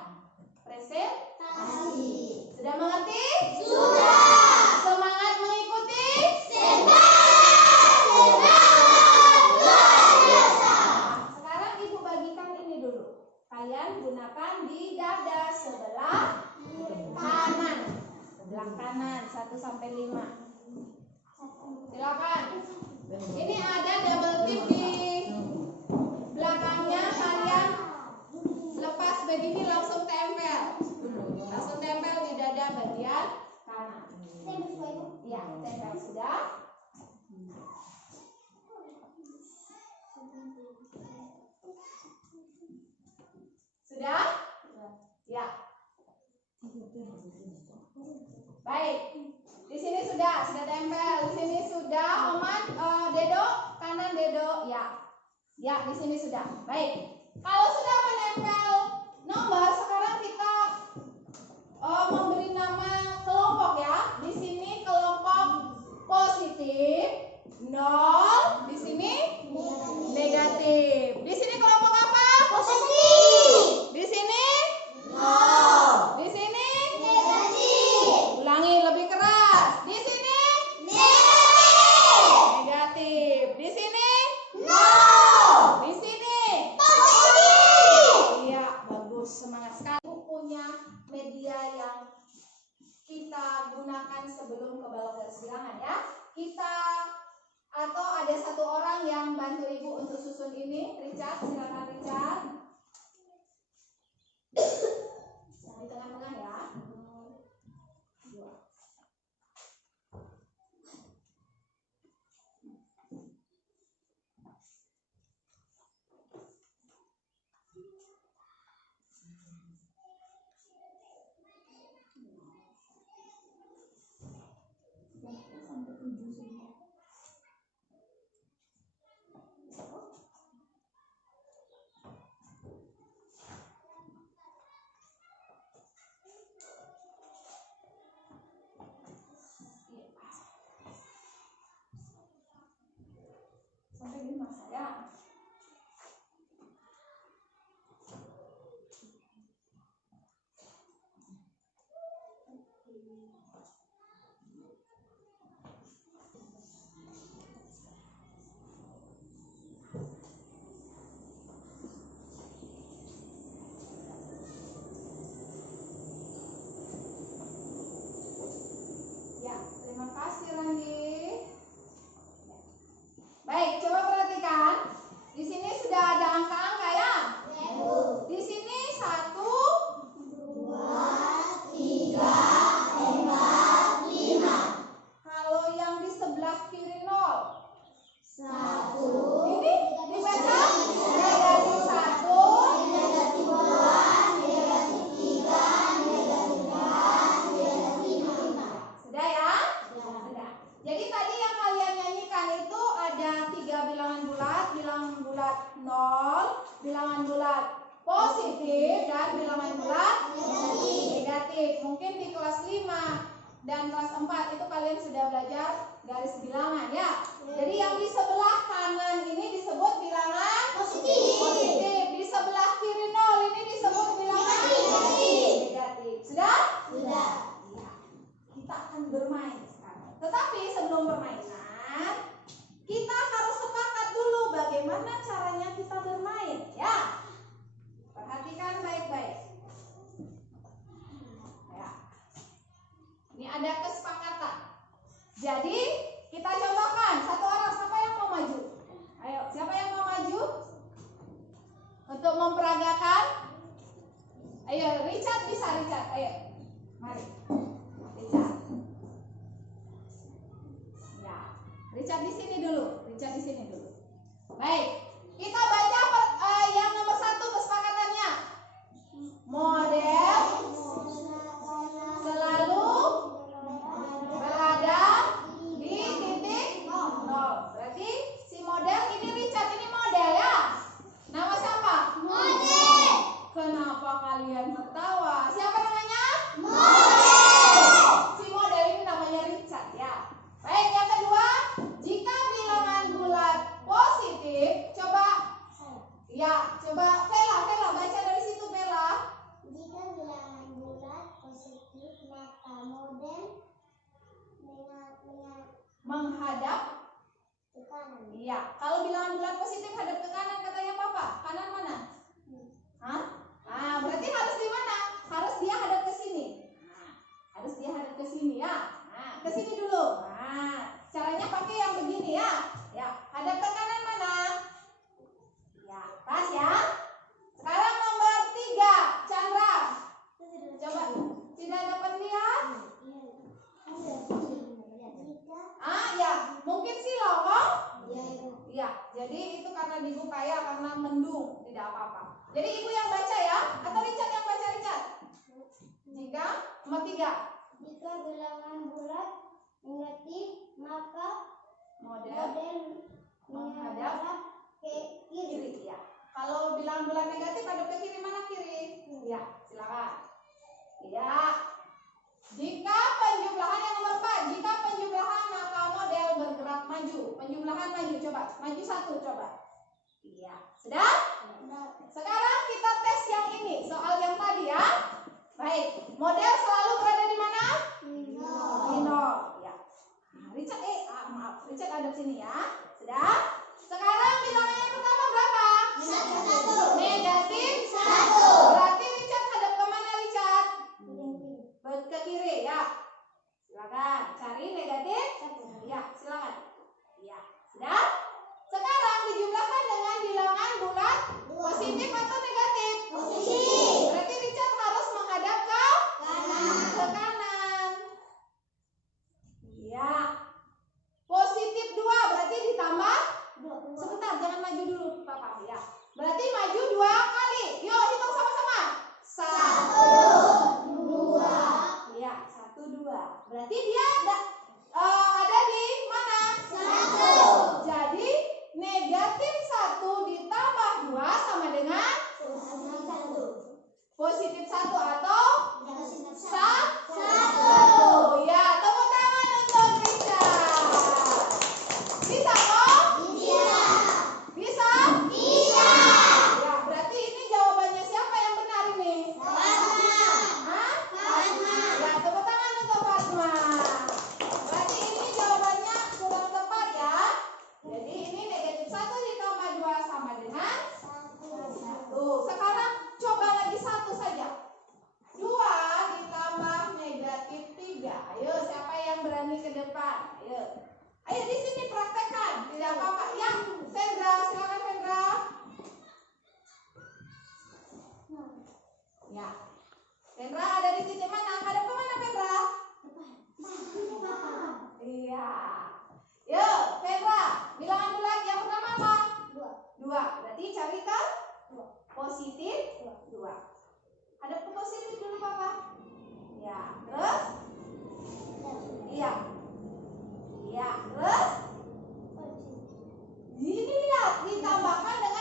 presentasi. Sudah mengerti? Sudah. Semangat mengikuti? Sekarang Ibu bagikan ini dulu. Kalian gunakan di dada sebelah kanan. Sebelah kanan 1 sampai 5. Silakan. Ini ada double tip di belakangnya, kalian lepas begini langsung tempel. Langsung tempel di dada bagian kanan. Iya, tempel sudah. Sudah? Ya. Baik. Di sini sudah tempel. Di sini sudah, Oman, Dedo, kanan Dedo, ya. Ya, di sini sudah. Baik. Kalau sudah menempel nomor, sekarang kita memberi nama kelompok ya. Di sini kelompok positif 0, di sini negatif. Di sini kelompok apa? Positif. Di sini 0. Di sini negatif. Ulangi lebih keras. Di sini negatif. Di sini 0. Di sini positif. Iya, bagus, semangat sekali. Punya media yang kita gunakan sebelum ke balok garis bilangan ya. Kita atau ada satu orang yang bantu Ibu untuk susun ini. Richard, silakan Richard. Di tengah-tengah ya. Sampai 5 saya. Ya, terima kasih Randi. Baik, coba perhatikan. Di sini sudah ada angka-angka ya. Di sini 1, 2, 3, 4, 5. Kalau yang di sebelah kiri 0. 1. Ini dibaca negatif. bulat 0, bilangan bulat positif, dan bilangan bulat negatif. Mungkin di kelas 5 dan kelas 4 itu kalian sudah belajar garis bilangan ya. Jadi yang di sebelah kanan ini disebut bilangan positif. Di sebelah kiri 0 ini disebut bilangan negatif. Sudah? Sudah. Ya. Kita akan bermain sekarang. Tetapi sebelum permainan, kita harus sepakat dulu bagaimana caranya kita bermain ya. Perhatikan baik-baik. Ya. Ini ada kesepakatan. Jadi kita contohkan satu orang, siapa yang mau maju? Ayo, siapa yang mau maju untuk memperagakan? Ayo, Richard bisa, Richard. Ayo, mari, Richard. Ya, Richard di sini dulu. Richard di sini dulu. Baik, kita baca yang nomor 1 kesepakatannya. Model selalu berada di titik 0. Berarti si model ini Richard, ini model ya. Nama siapa? Model. Kenapa kalian tertawa? Siapa namanya? Model. Si model ini namanya Richard ya. Baik, yang kedua, jika bilangan bulat positif, coba ya, coba Vela baca dari situ Vela. Jika bilangan bulat positif, maka model Menghadap ke kanan. iya. Kalau bilangan bulat positif hadap ke kanan, katanya Papa. Kanan mana? Hah? Ah, berarti harus di mana? Harus dia hadap ke sini. Nah, harus dia hadap ke sini ya. Nah, ke sini dulu. Nah, caranya pakai yang begini ya. Ya, hadap ke kanan mana? Ya, pas ya. Sekarang nomor 3, Chandra. Coba, tidak dapat lihat? Ah, ya, mungkin silau kok? Iya, jadi itu karena dibuka ya, karena mendung, tidak apa-apa. Jadi ibu yang baca ya, atau Richard yang baca, Richard? Jika nomor 3. Jika bilangan bulat negatif, maka Model menghadap ke kiri. kiri ya. Kalau bilangan bulat negatif hadap ke kiri, mana kiri? Ya, silakan. Ya. Jika penjumlahan yang nomor 4, jika penjumlahan maka model bergerak maju. Penjumlahan maju, coba. Maju 1 coba. Iya. Sudah? Sekarang kita tes yang ini, soal yang tadi ya. Baik, model selalu berada di mana? Di 0. Ya. Richard, maaf, Richard ada di sini ya. Sudah? Sekarang bilangan yang pertama berapa? Negatif 1. Berarti Richard hadap ke mana, Richard? Ke kiri ya. Silakan cari negatif 1. Ya, silakan. Ya, sudah? Sekarang dijumlahkan dengan bilangan bulat positif atau negatif? Positif. Berarti Richard harus menghadap ke kanan. Iya. Positif 2 berarti ditambah. Sebentar, jangan maju dulu Papa ya. Berarti maju 2 kali. Yuk hitung sama-sama. 1, 2. Ya, 1, 2. Berarti dia ada di mana? 1. Jadi negatif 1 ditambah 2 sama dengan positif 1 atau 1. Ya, tepuk tangan untuk Richard. Bisa kok? Bisa? Ya, berarti ini jawabannya siapa yang benar ini? Hah? Ya, tepuk tangan untuk Fatma. Berarti ini jawabannya kurang tepat ya. Jadi ini negatif 1 ditambah 2 sama dengan 1. Sekarang coba lagi 1 saja. 2 ditambah negatif 3. Ayo, siapa yang berani ke depan? Ayo di sini praktekkan. Tidak apa-apa. Ya, Vendra, silakan Vendra. Ya. Vendra ada di sini mana? Hadap ke mana Vendra? Iya. Yuk, Vendra, bilangan bulat yang pertama apa? 2. Berarti cari ke positif 2. Hadap ke positif dulu Papa. Ya, terus? Iya. Iya, terus? Ini lihat, ditambahkan dengan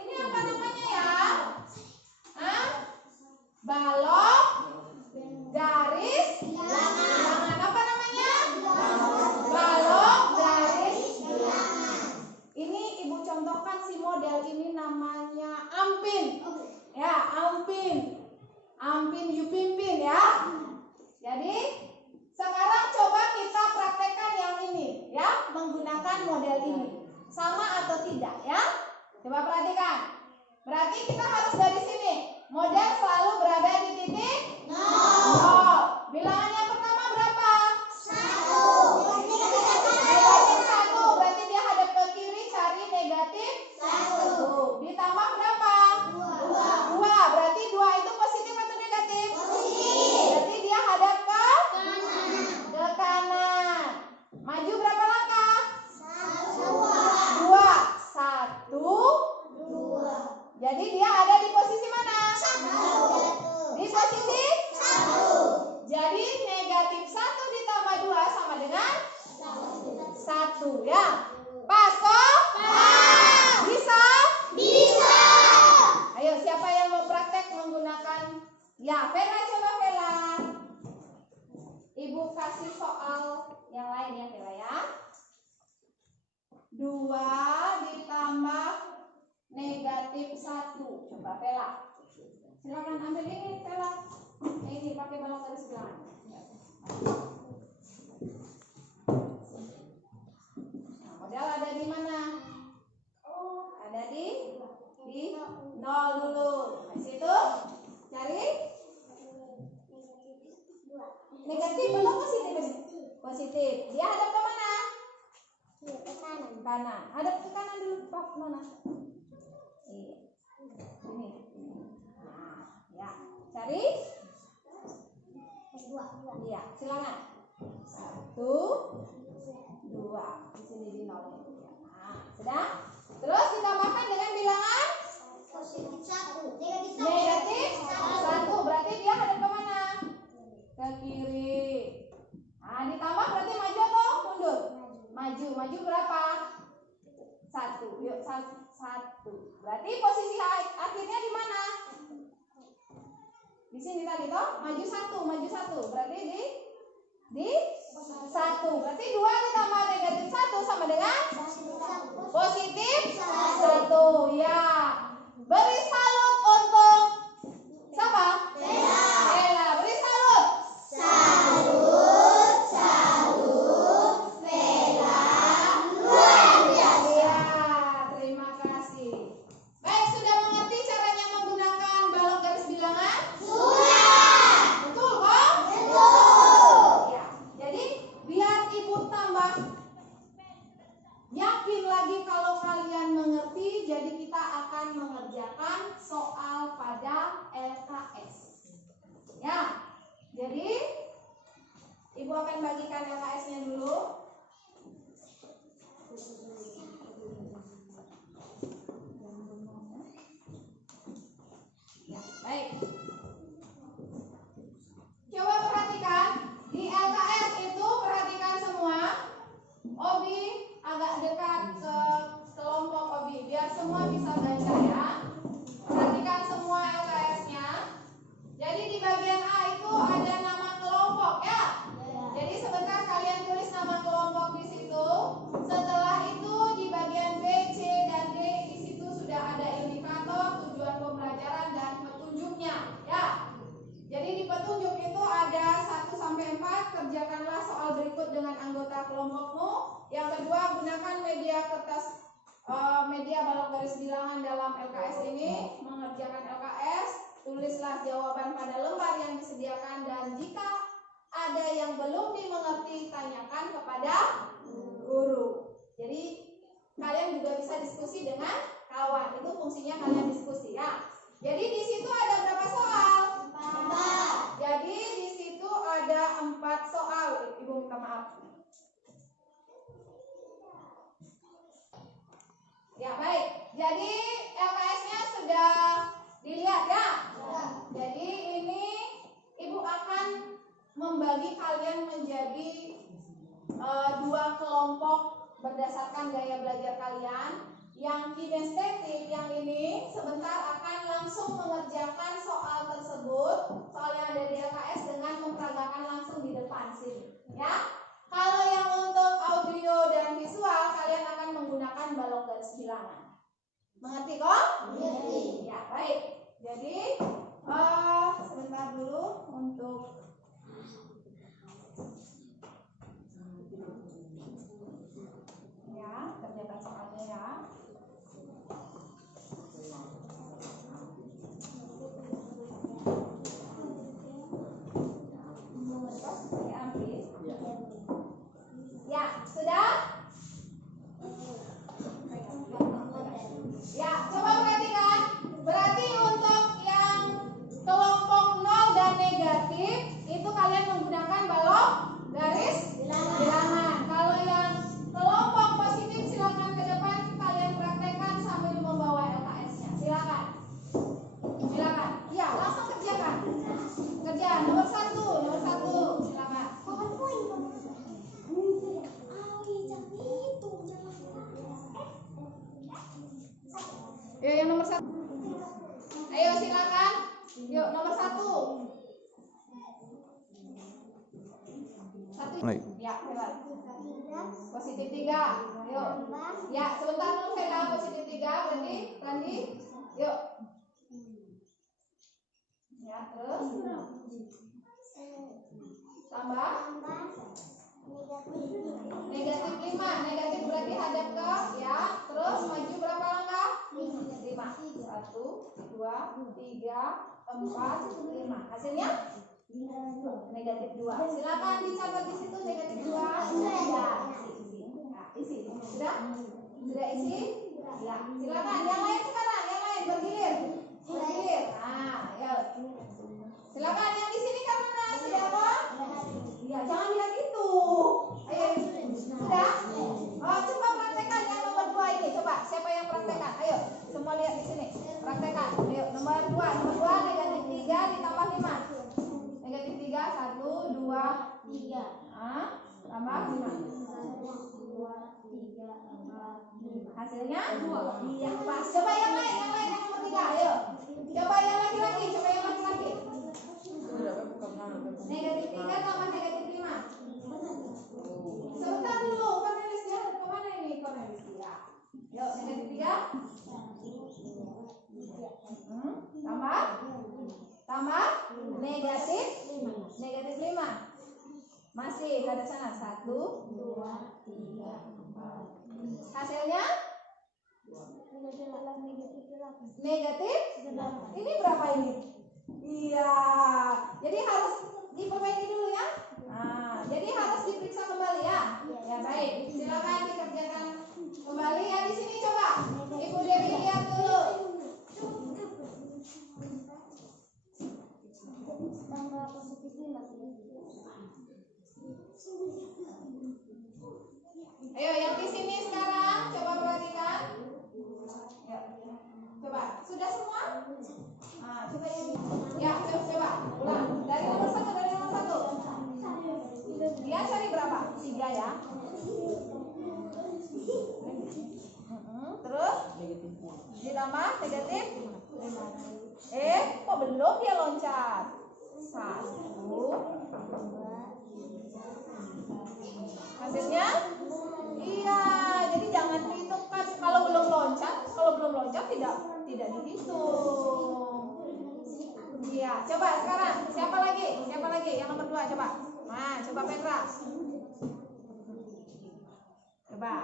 Ini apa namanya ya? Hah? Balok garis bilangan. Apa namanya? Balok garis bilangan. Ini Ibu contohkan si model ini namanya ampin. Ya, ampin. Ampin you pimpin ya. Jadi sekarang coba kita praktekkan yang ini ya, menggunakan model ini. Sama atau tidak ya? Coba perhatikan. Berarti kita harus dari sini. Model selalu berada di titik 0. Bilangan yang pertama berapa? 1. Negatif 1. Berarti dia hadap ke kiri, cari negatif 1. Ditambah berapa? 2. Berarti 2 itu positif atau negatif? Positif. Berarti dia hadap ke kanan. Maju berapa langkah? 2. 1. Jadi dia ada di posisi mana? 1. Di posisi 1. Jadi negatif 1 ditambah 2 sama dengan 1 ya. Pas kok? Pas. Bisa? Bisa. Ayo siapa yang mau praktek menggunakan? Ya, Vela, coba Vela. Ibu kasih soal yang lain ya Vela ya. 2 ditambah negatif 1. Coba Vela. Silakan ambil ini Vela. Ini pakai balok garis bilangan. Nah, model ada di mana? Ada di 0 dulu. Di situ cari negatif belum positif. Positif. Dia hadap ke mana? Kanan. Hadap ke kanan dulu, Pak. Mana? Iya. Ini. Nah, ya. Cari. 2. Iya, silakan. 1, 2. Di sini di 0. Nah, sudah? Terus ditambahkan dengan bilangan Positif 1. negatif 1. Berarti dia hadap ke mana? Ke kiri. Nah, ditambah berarti maju atau mundur? Maju. Maju berapa? 1. Yuk, 1. Berarti posisi akhirnya di mana? Di sini tadi toh, maju 1. Berarti di 1. Berarti 2 ditambah negatif 1 sama dengan positif 1. Ya. Beri salut untuk siapa? Vela. Beri salut. Salut, Vela. Luar biasa. Ya, terima kasih. Baik, sudah mengerti caranya menggunakan balok garis bilangan? Sudah. Betul kok? Betul. Ya. Jadi biar Ibu tambah yakin lagi kalau kalian mengerti, jadi kita akan mengerjakan soal pada LKS. Ya. Jadi Ibu akan bagikan LKS-nya dulu. Ya, baik. Coba perhatikan di LKS itu, perhatikan semua. Obi agak dekat ke kelompok Obi biar semua bisa baca ya. Perhatikan semua LKS-nya. Jadi di bagian A itu ada nama kelompok ya. Jadi sebentar kalian tulis nama kelompok di situ. Setelah itu di bagian B, C, dan D di situ sudah ada indikator, tujuan pembelajaran dan petunjuknya ya. Jadi di petunjuk itu ada 1 sampai 4, kerjakanlah soal berikut dengan anggota kelompokmu. Yang kedua, gunakan media kertas media balok garis bilangan dalam LKS ini, mengerjakan LKS. Tulislah jawaban pada lembar yang disediakan dan jika ada yang belum dimengerti tanyakan kepada guru. Jadi kalian juga bisa diskusi dengan kawan. Itu fungsinya kalian diskusi ya. Jadi di situ ada berapa soal? 4. Jadi di situ ada 4 soal. Ibu minta maaf. Ya baik. Jadi LKS-nya sudah dilihat ya. Jadi ini Ibu akan membagi kalian menjadi 2 kelompok berdasarkan gaya belajar kalian. Yang kinestetik yang ini sebentar akan langsung mengerjakan soal tersebut, soal yang ada di LKS dengan memperagakan langsung di depan sini, ya. Kalau yang untuk audio dan visual kalian akan menggunakan balok garis bilangan. Mengerti kok? Mengerti. Ya, baik. Jadi sebentar dulu untuk ya, kerjakan soalnya ya. Ya, sudah? Ya, coba perhatikan. Berarti untuk yang kelompok 0 dan negatif itu kalian menggunakan balok garis bilangan. Kalau yang kelompok positif silakan ke depan, kalian praktekkan sambil membawa LKS-nya. Silakan. Silakan. Ya, langsung kerjakan. Kerja nomor 1, silakan. Yuk, yang nomor 1. Ayo silakan. Yuk, nomor 1. Ya, hebat. Positif 3. Yuk. Ya, sebentar dulu Vela. Positif 3 berarti Randi. Yuk. Ya, terus. Tambah. Negatif 5. Negatif berarti hadap ke, ya. Terus maju berapa langkah? 5. 1, 2, 3, 4, 5. Hasilnya? Negatif 2. Silakan dicatat di situ negatif 2. Ya, isi. Sudah? Sudah isi? Ya. Silakan yang lain sekarang, yang lain bergilir. Nah, ya. Silakan yang di sini karena sudah apa? Ya, jangan lihat itu. Ayo, sudah? Oh, coba praktekkan yang nomor 2 ini. Coba, siapa yang praktekkan? Ayo, semua lihat di sini. Praktekkan. Ayo, nomor 2 negatif 3 ditambah 5. Negatif 3, 1, 2, 3. Tambah 5. 2, 3, 4, 5. Hasilnya 2. Iya, pas. Coba yang lain yang nomor 3. Ayo. Coba yang laki-laki. Negatif 3 tambah negatif 5. Sebentar dulu, Cornelis dia kemana ini Cornelis dia? Yuk, negatif 3. Tambah negatif 5. Masih ada sana 1, 2, 3, 4. Hasilnya negatif. Ini berapa ini? Iya, jadi harus diperbaiki dulu ya. Nah, jadi harus diperiksa kembali ya. Ya baik, silakan dikerjakan kembali ya di sini coba. Ibu Dewi lihat dulu. Ayo yang di sini sekarang coba perhatikan. Ya. Coba, sudah semua? Nah, coba yang ya, coba ulang dari nomor 1. Dia cari berapa? 3 ya. Terus ditambah negatif. Kok belum dia loncat? 1. Hasilnya? Iya, jadi jangan dihitungkan kalau belum loncat tidak dihitung. Iya, coba sekarang siapa lagi? Yang nomor 2 coba. Nah, coba Petra. Coba.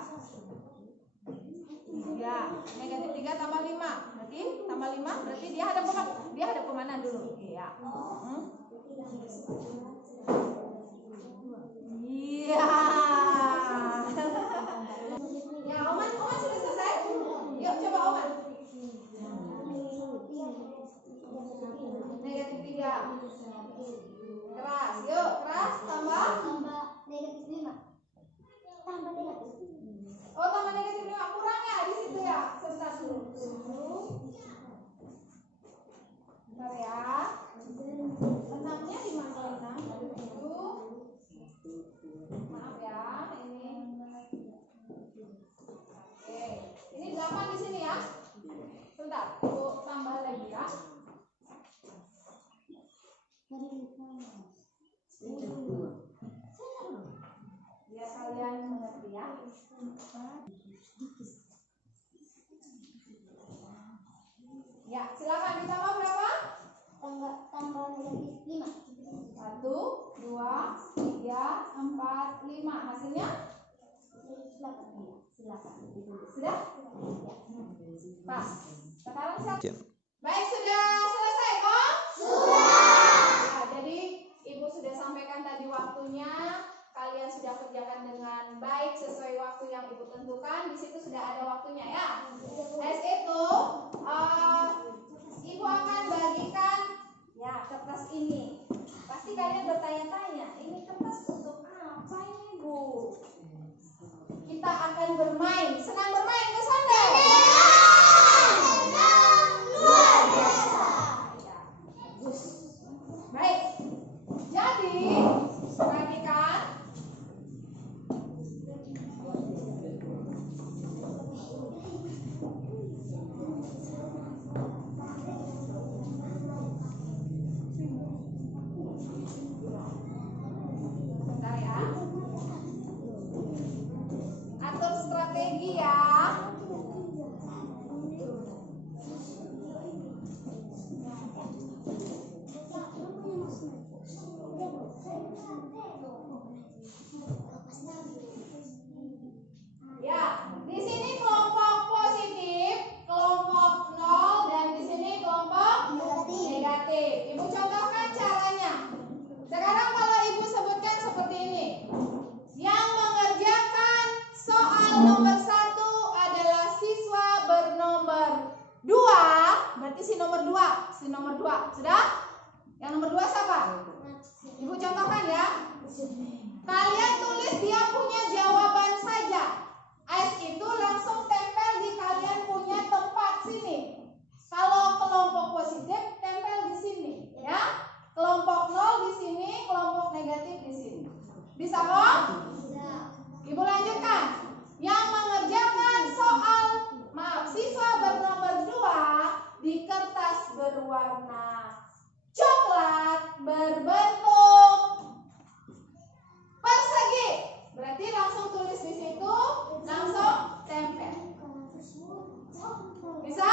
Ya, negatif 3 tambah 5. Berarti tambah 5 berarti dia hadap kemana dulu? Iya. Iya. Ya, Oman sudah selesai? Yuk coba Oman. Negatif 3. Keras, yuk keras tambah negatif 5. Tambah negatif. Oh, tambah negatif 5 kurang ya di situ ya. Sebentar dulu. Bentar ya. 6-nya di mana? 7. Maaf ya, ini. Oke. Ini 8 Sebentar, Ibu tambah lagi ya. Biar kalian mengerti ya. Ya, silakan ditambah berapa? Tambah negatif 5. 1, 2, 3, 4, 5. Hasilnya? Silakan. Sudah? Ya. Pas. Sekarang siapa? Jen. Baik, sudah selesai kok? Sudah. Nah, jadi Ibu sudah sampaikan tadi waktunya. Kalian sudah kerjakan dengan baik sesuai waktu yang Ibu tentukan. Di situ sudah ada waktunya ya. Next itu Ibu akan bagikan ya kertas ini. Pasti kalian bertanya-tanya, ini kertas untuk apa ini, Bu? Kita akan bermain. Senang bermain ke sana? Luar biasa. Ya, bagus. Baik. Jadi, perhatikan. Bentar ya. Atur strategi ya. Ya, di sini kelompok positif, kelompok 0, dan di sini kelompok negatif. Ibu contohkan caranya. Sekarang kalau Ibu sebutkan seperti ini. Yang mengerjakan soal nomor 1 adalah siswa bernomor 2. Berarti si nomor 2. Sudah? Yang nomor 2 siapa? Ibu contohkan ya. Kalian tulis dia punya jawaban saja. S itu langsung tempel di kalian punya tempat sini. Kalau kelompok positif tempel di sini, ya. Kelompok 0 di sini, kelompok negatif di sini. Bisa kok? Ibu lanjutkan. Yang mengerjakan soal, siswa bernomor 2 di kertas berwarna coklat berbentuk persegi. Berarti langsung tulis di situ, langsung tempel. Bisa?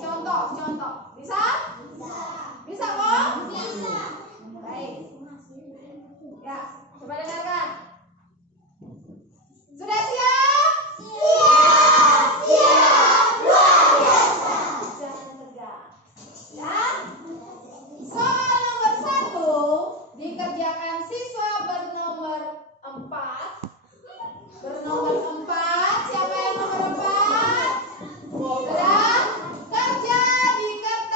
Contoh. Bisa? Bisa kok? Bisa. Baik. Ya, coba dengarkan. Sudah siap? Siap. Luar biasa. Jangan tegang. Ya. Soal nomor 1 dikerjakan siswa bernomor 4. Bernomor 4. Siapa yang nomor 4? Sudah? Kerja di kertas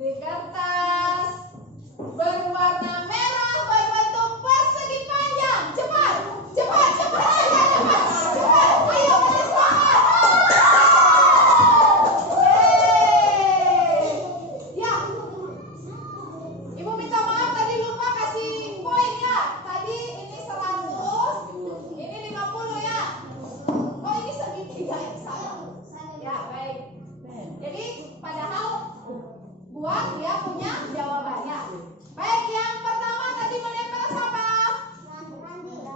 di kertas berwarna merah berbentuk persegi panjang. Cepat, cepat, cepat, cepat, cepat, cepat. Ayo beri semangat. Yeay. Ya, Ibu minta maaf tadi lupa kasih poin ya. Tadi ini 100, ini 50 ya. Oh ini segitiga yang sama. Ya baik. Jadi padahal buat dia punya jawabannya. Baik, yang pertama tadi menempel siapa?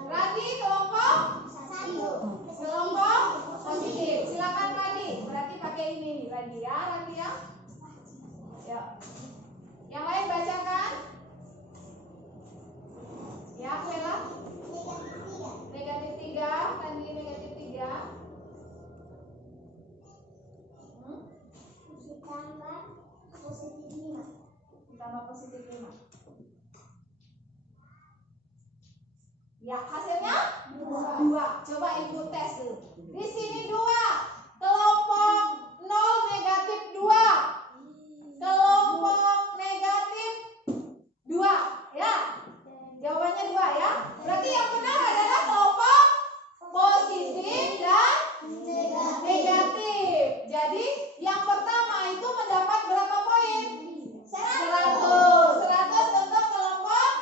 Randi kelompok positif. Silakan Randi. Berarti pakai ini Randi ya, Randi ya. Ya. Yang lain bacakan. Ya, Bella. Negatif 3, Randi negatif 3. Ditambah positif 5. Ya, hasilnya 2. Coba Ibu tes dulu. Di sini 2. Kelompok 0 negatif 2. Kelompok negatif 2. Ya. Jawabannya 2 ya. Berarti yang benar adalah kelompok positif dan negatif. Jadi yang pertama itu mendapat berapa poin? 100. 100 untuk kelompok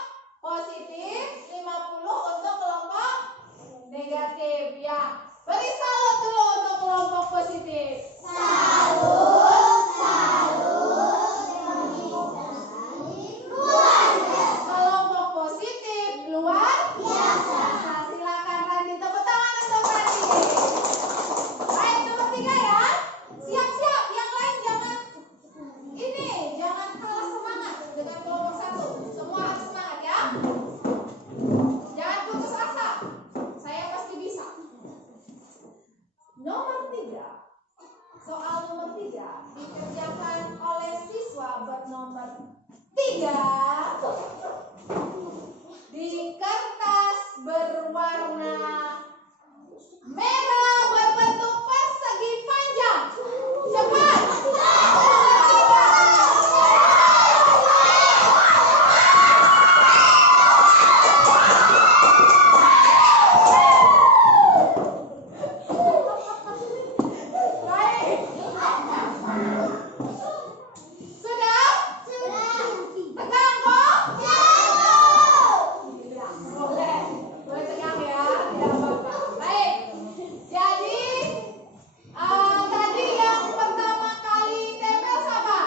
positif, 50 untuk kelompok negatif. Ya, beri salut dulu untuk kelompok positif. Kelompok positif luar biasa. Silakan Randi, tepuk tangan untuk Randi. Baik, nomor 3 ya. Siap-siap, yang lain jangan kalah semangat dengan kelompok 1. Semua harus semangat ya. Jangan putus asa. Saya pasti bisa. Nomor 3. Soal nomor 3 dikerjakan oleh siswa bernomor 3 di kertas berwarna merah berbentuk persegi panjang. Cepat. Baik. Sudah? Tegang kok? Boleh. Boleh tegang ya. Ya, Bapak. Baik. Jadi tadi yang pertama kali tempel siapa?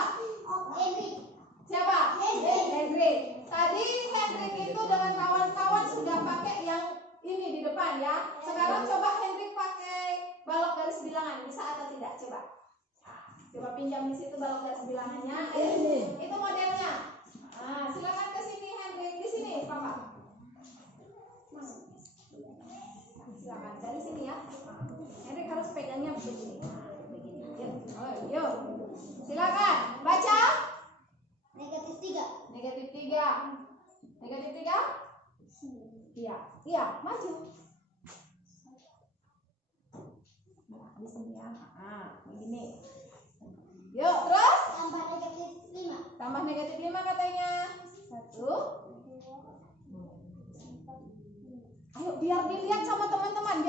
Siapa? Hendrik. Tadi Hendrik itu dengan kawan-kawan sudah pakai yang ini di depan ya. Sekarang coba Hendrik pakai balok garis bilangan. Bisa atau tidak? Coba. Coba pinjam di situ balok garis bilangannya. Itu modelnya. Silakan ke sini Hendrik. Di sini, Papa. Silakan dari sini ya. Hendrik harus pegangnya begini. Yuk. Silakan baca. Negatif 3. Negatif 3. Negatif 3? Iya. Iya, maju. Nah, di sini ya. Begini. Yuk, terus Tambah negatif 5. tambah negatif 5 katanya. 1. Ayo biar dilihat sama teman-teman,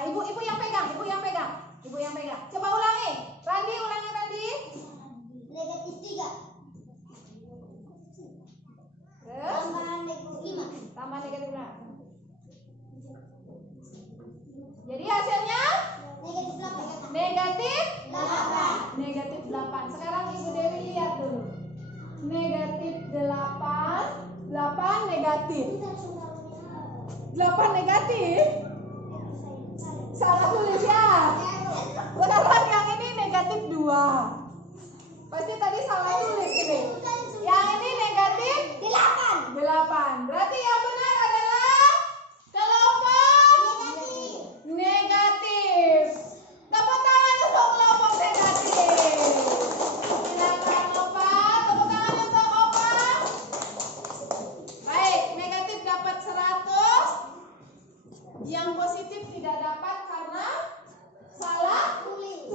Ibu yang pegang, Coba ulangi. Randi, ulangi Randi. Negatif 3. Terus Tambah negatif 5. tambah negatif 5. Jadi hasilnya Negatif 8. negatif 8. negatif 8. Sekarang Ibu Dewi lihat dulu. Negatif 8. 8 negatif. 8 negatif. Salah tulis ya. Sekarang yang ini negatif 2. Pasti tadi salah tulis ini. Yang ini negatif 8. Berarti yang benar adalah kelompok negatif. Tepuk tangan untuk kelompok negatif. Silakan Opa, tepuk tangan untuk Opa. Baik, negatif dapat 100. Yang positif tidak dapat karena salah tulis.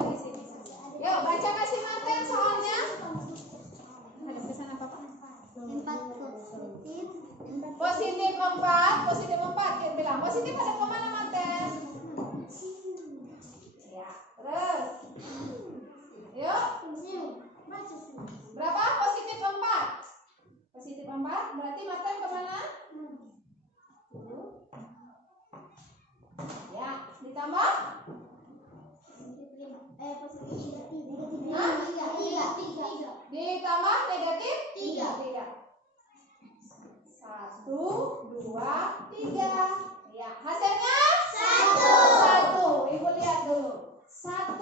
kan di sini. Yuk baca kasih Martin soalnya. Ada pesan apa Pak? 4 Positif 4, positif 4 dia bilang. Positif ada kemana Martin? Ya, terus. Yuk. Berapa? Positif 4. Positif 4 berarti Martin kemana? Ya, ditambah? Ditambah negatif 3. 1, 2, 3. Ya, hasilnya 1. Ibu lihat dulu. 1,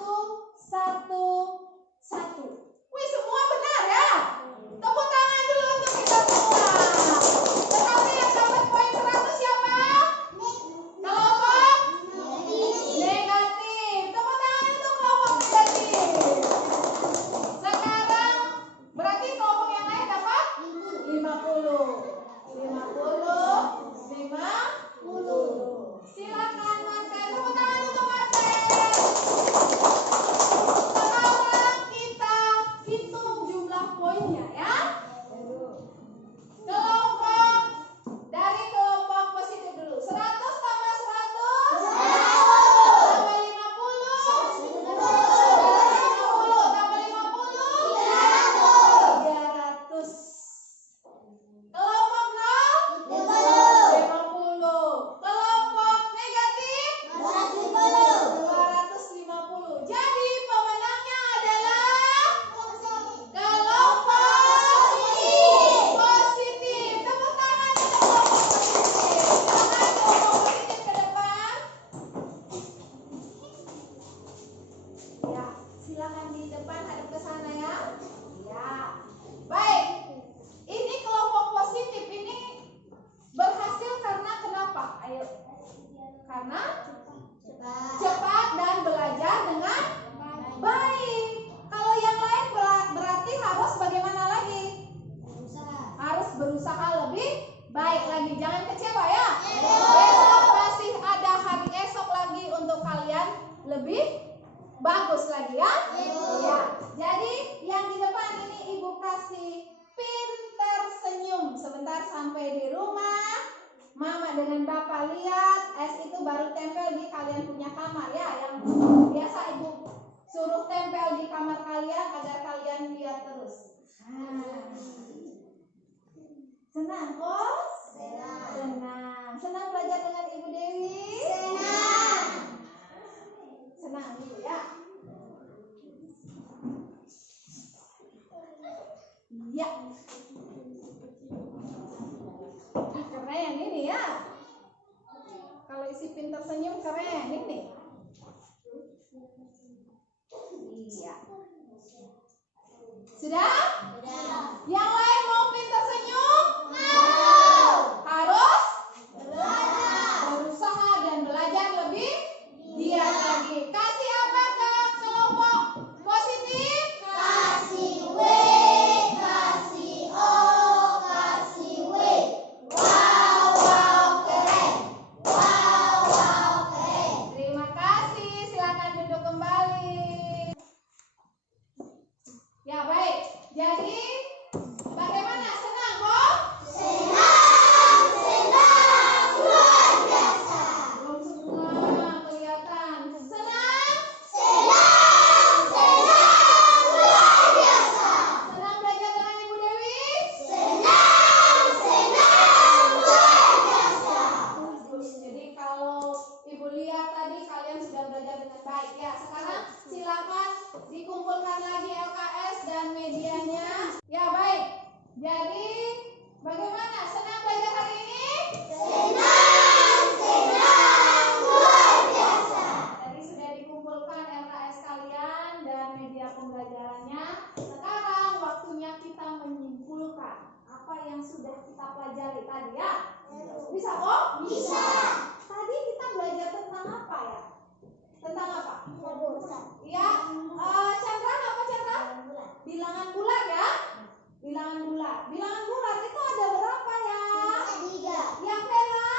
1, 1. Wih, semua benar ya? Tepuk tangan dulu untuk kita semua. Tetapi yang dapat poin 100 siapa? Kelompok negatif. Tepuk tangan untuk kelompok negatif. Sekarang berarti kelompok yang lain dapat 50. 50. Silakan Martin. Tepuk tangan untuk Martin. Sekarang kita hitung jumlah poinnya ya. Kelompok dari kelompok positif dulu. 100 tambah 100 tambah 50 tambah 50 300. Kelompok 0 50. Kelompok negatif 250. Jadi pemenangnya adalah kelompok positif. Tepuk tangan untuk kelompok positif. Tangan kelompok positif ke depan. Ya, silakan di depan hadap ke sana ya. Ya. Baik. Ini kelompok positif ini berhasil karena kenapa? Ayo. Karena cepat dan belajar dengan baik. Kalau yang lain berarti harus bagaimana lagi? Harus berusaha lebih baik lagi. Jangan kecewa ya. Besok masih ada hari esok lagi untuk kalian lebih bagus lagi ya. Ya. Jadi yang di depan ini Ibu kasih pinter senyum. Sebentar sampai di rumah. Mama dengan Bapak lihat, es itu baru tempel di kalian punya kamar ya. Yang biasa Ibu suruh tempel di kamar kalian agar kalian lihat terus. Senang kok? Senang. Senang belajar dengan Ibu Dewi? Senang gitu ya. Iya. Keren ini ya. Kalau isi pintar senyum keren ini. Iya. Sudah? Yang lain mau pintar senyum? Harus berusaha dan belajar lebih giat lagi. Kasih apa ke kelompok positif? Kasih W, kasih O, kasih W. Wow, keren. Terima kasih. Silakan duduk kembali. Ya baik. Jadi bagaimana? Senang kok? Senang, luar biasa. Belum semua kelihatan. Senang? Luar biasa. Senang belajar dengan Ibu Dewi? Senang, luar biasa. Bagus. Jadi kalau Ibu lihat tadi kalian sudah belajar dengan baik ya. Sekarang silakan dikumpulkan lagi LKS dan medianya. Ya baik. Jadi bagaimana? Senang belajar hari ini? Senang, luar biasa. Tadi sudah dikumpulkan LKS kalian dan media pembelajarannya. Sekarang waktunya kita menyimpulkan apa yang sudah kita pelajari tadi ya. Bisa kok? Bisa. Tadi kita belajar tentang apa ya? Tentang apa? Ya, Chandra apa Chandra? Bilangan bulat ya? Bilangan bulat. Bilangan bulat itu ada berapa ya? 3. Yang Vela?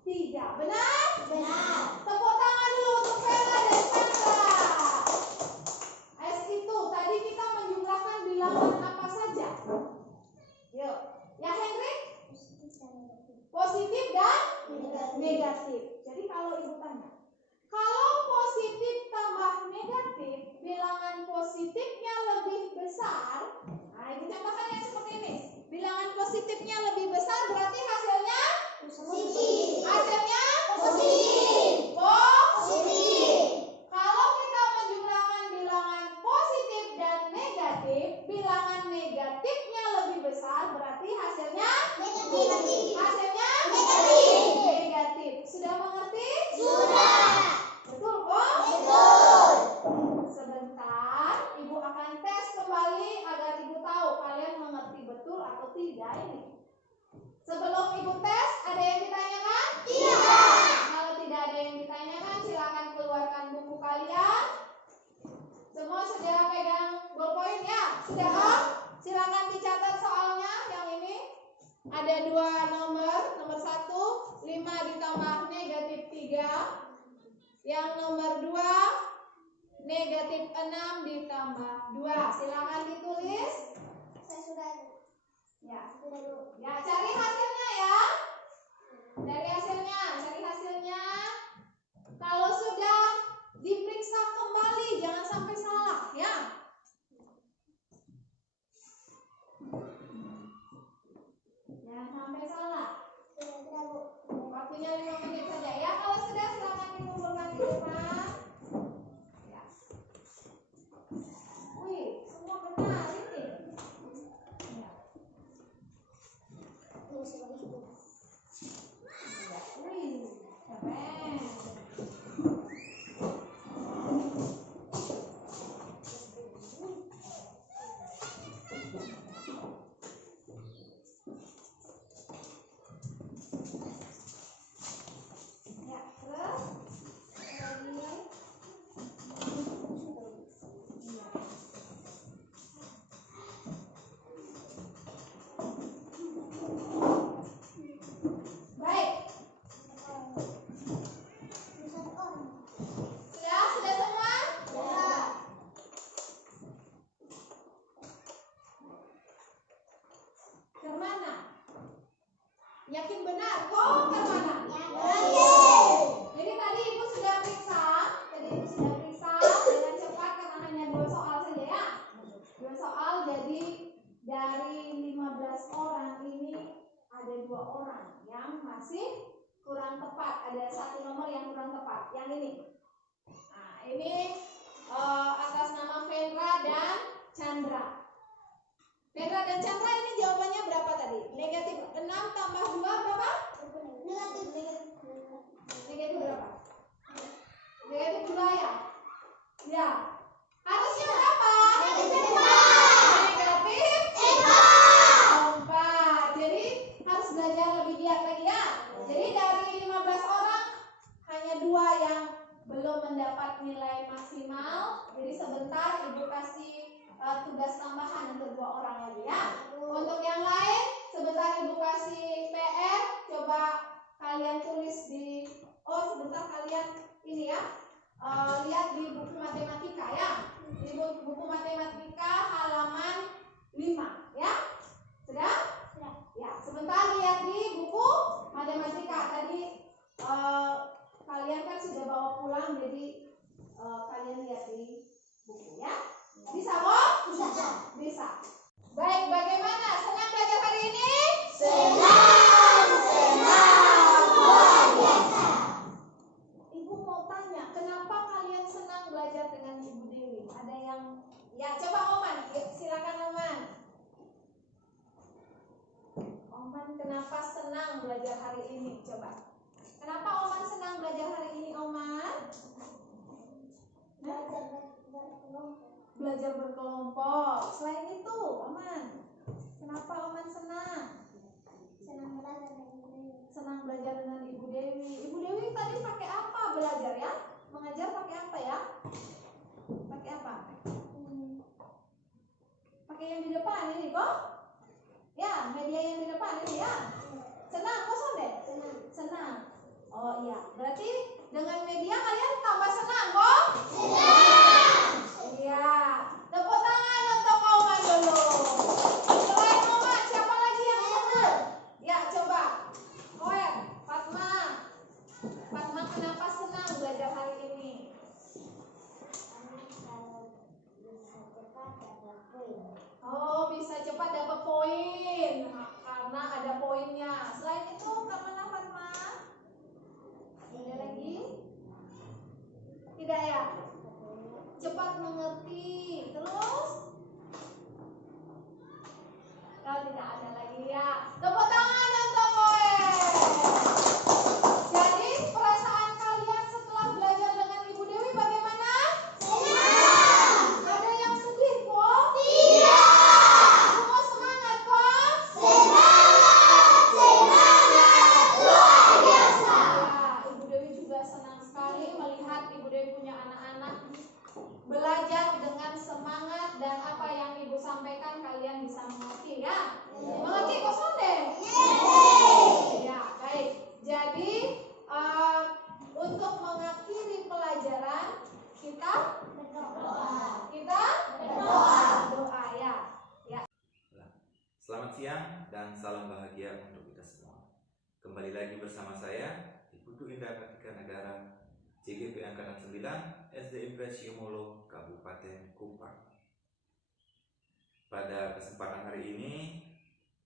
3. Benar? Benar. Tepuk tangan dulu untuk Vela dan Chandra. ya ini. Sebelum Ibu tes, ada yang ditanyakan? Tidak. Kalau tidak ada yang ditanyakan, silakan keluarkan buku kalian. Semua sudah pegang ballpoint ya? Sudah kan? Silakan dicatat soalnya yang ini. Ada 2 nomor. Nomor 1, 5 ditambah negatif 3. Yang nomor 2, negatif 6 ditambah 2. Silakan ditulis. Saya sudah. Ya, ya cari hasilnya ya. Cari hasilnya. Kalau sudah diperiksa kembali, jangan sampai salah ya. Jangan sampai salah. Waktunya 5 menit saja ya. Kalau sudah silakan dikumpulkan di depan. Ya. Wih, semua benar ini. Ya. Wih, keren. Ya, terus kemudian iya. Baik. Sudah semua? Sudah. Kemana? Yakin benar? Kok kemana? Jadi tadi Ibu sudah periksa. Dengan cepat karena hanya 2 soal saja ya. 2 soal, jadi dari 15 orang ini ada 2 orang yang masih kurang tepat. Ada 1 nomor yang kurang tepat. Yang ini. Nah, ini atas nama Vendra dan Chandra. Vendra dan Chandra ini jawabannya berapa tadi? Negatif 6 tambah 2 berapa? Negatif berapa? Negatif 2 ya? Ya. Harusnya berapa? Negatif 4. Jadi harus belajar lebih giat lagi ya. Jadi dari 15 orang hanya 2 yang belum mendapat nilai maksimal. Jadi sebentar Ibu kasih tugas tambahan untuk 2 orang lagi ya. Untuk yang lain sebentar Ibu kasih PR. Coba kalian tulis di sebentar kalian ini ya. Lihat di buku matematika ya. Di buku matematika halaman 5 ya. Sudah? Ya, sebentar lihat di buku matematika. Tadi kalian kan sudah bawa pulang, jadi kalian lihat di buku ya. Bisa kok? Bisa. Baik, bagaimana? Senang belajar hari ini? Senang, luar biasa. Ibu mau tanya, kenapa kalian senang belajar dengan Ibu Dewi? Ada yang, ya coba Oman, silakan Oman. Oman kenapa senang belajar hari ini? Coba. Kenapa Oman senang belajar hari ini, Oman? Belajar berkelompok. Selain itu, Oman, kenapa Oman senang? Senang belajar dengan Ibu Dewi. Ibu Dewi tadi pakai apa belajar ya? Mengajar pakai apa ya? Pakai apa? Pakai yang di depan ini kok? Ya, media yang di depan ini ya. Senang, kosong deh? Senang. Oh iya, berarti dengan media kalian tambah senang kok? Senang. Iya. Tepuk tangan untuk Oman dulu. Selain Oman, siapa lagi yang senang? Ya, coba. Koen, Fatma. Fatma kenapa senang belajar hari ini? Oh, bisa cepat dapat poin. Karena ada poinnya. Selain itu, kemana Fatma? Ada lagi? Tidak ya? Cepat mengerti. Terus? Kalau tidak ada lagi ya. Tepuk tangan untuk Koen. Jadi perasaan kalian setelah belajar dengan Ibu Dewi bagaimana? Senang. Ada yang sedih kok? Tidak. Semua semangat kok? Senang. dan salam bahagia untuk kita semua. Kembali lagi bersama saya, Ibu Indah Kartika Negara, CGP Angkatan 9, SD Impres Yomolo, Kabupaten Kupang. Pada kesempatan hari ini,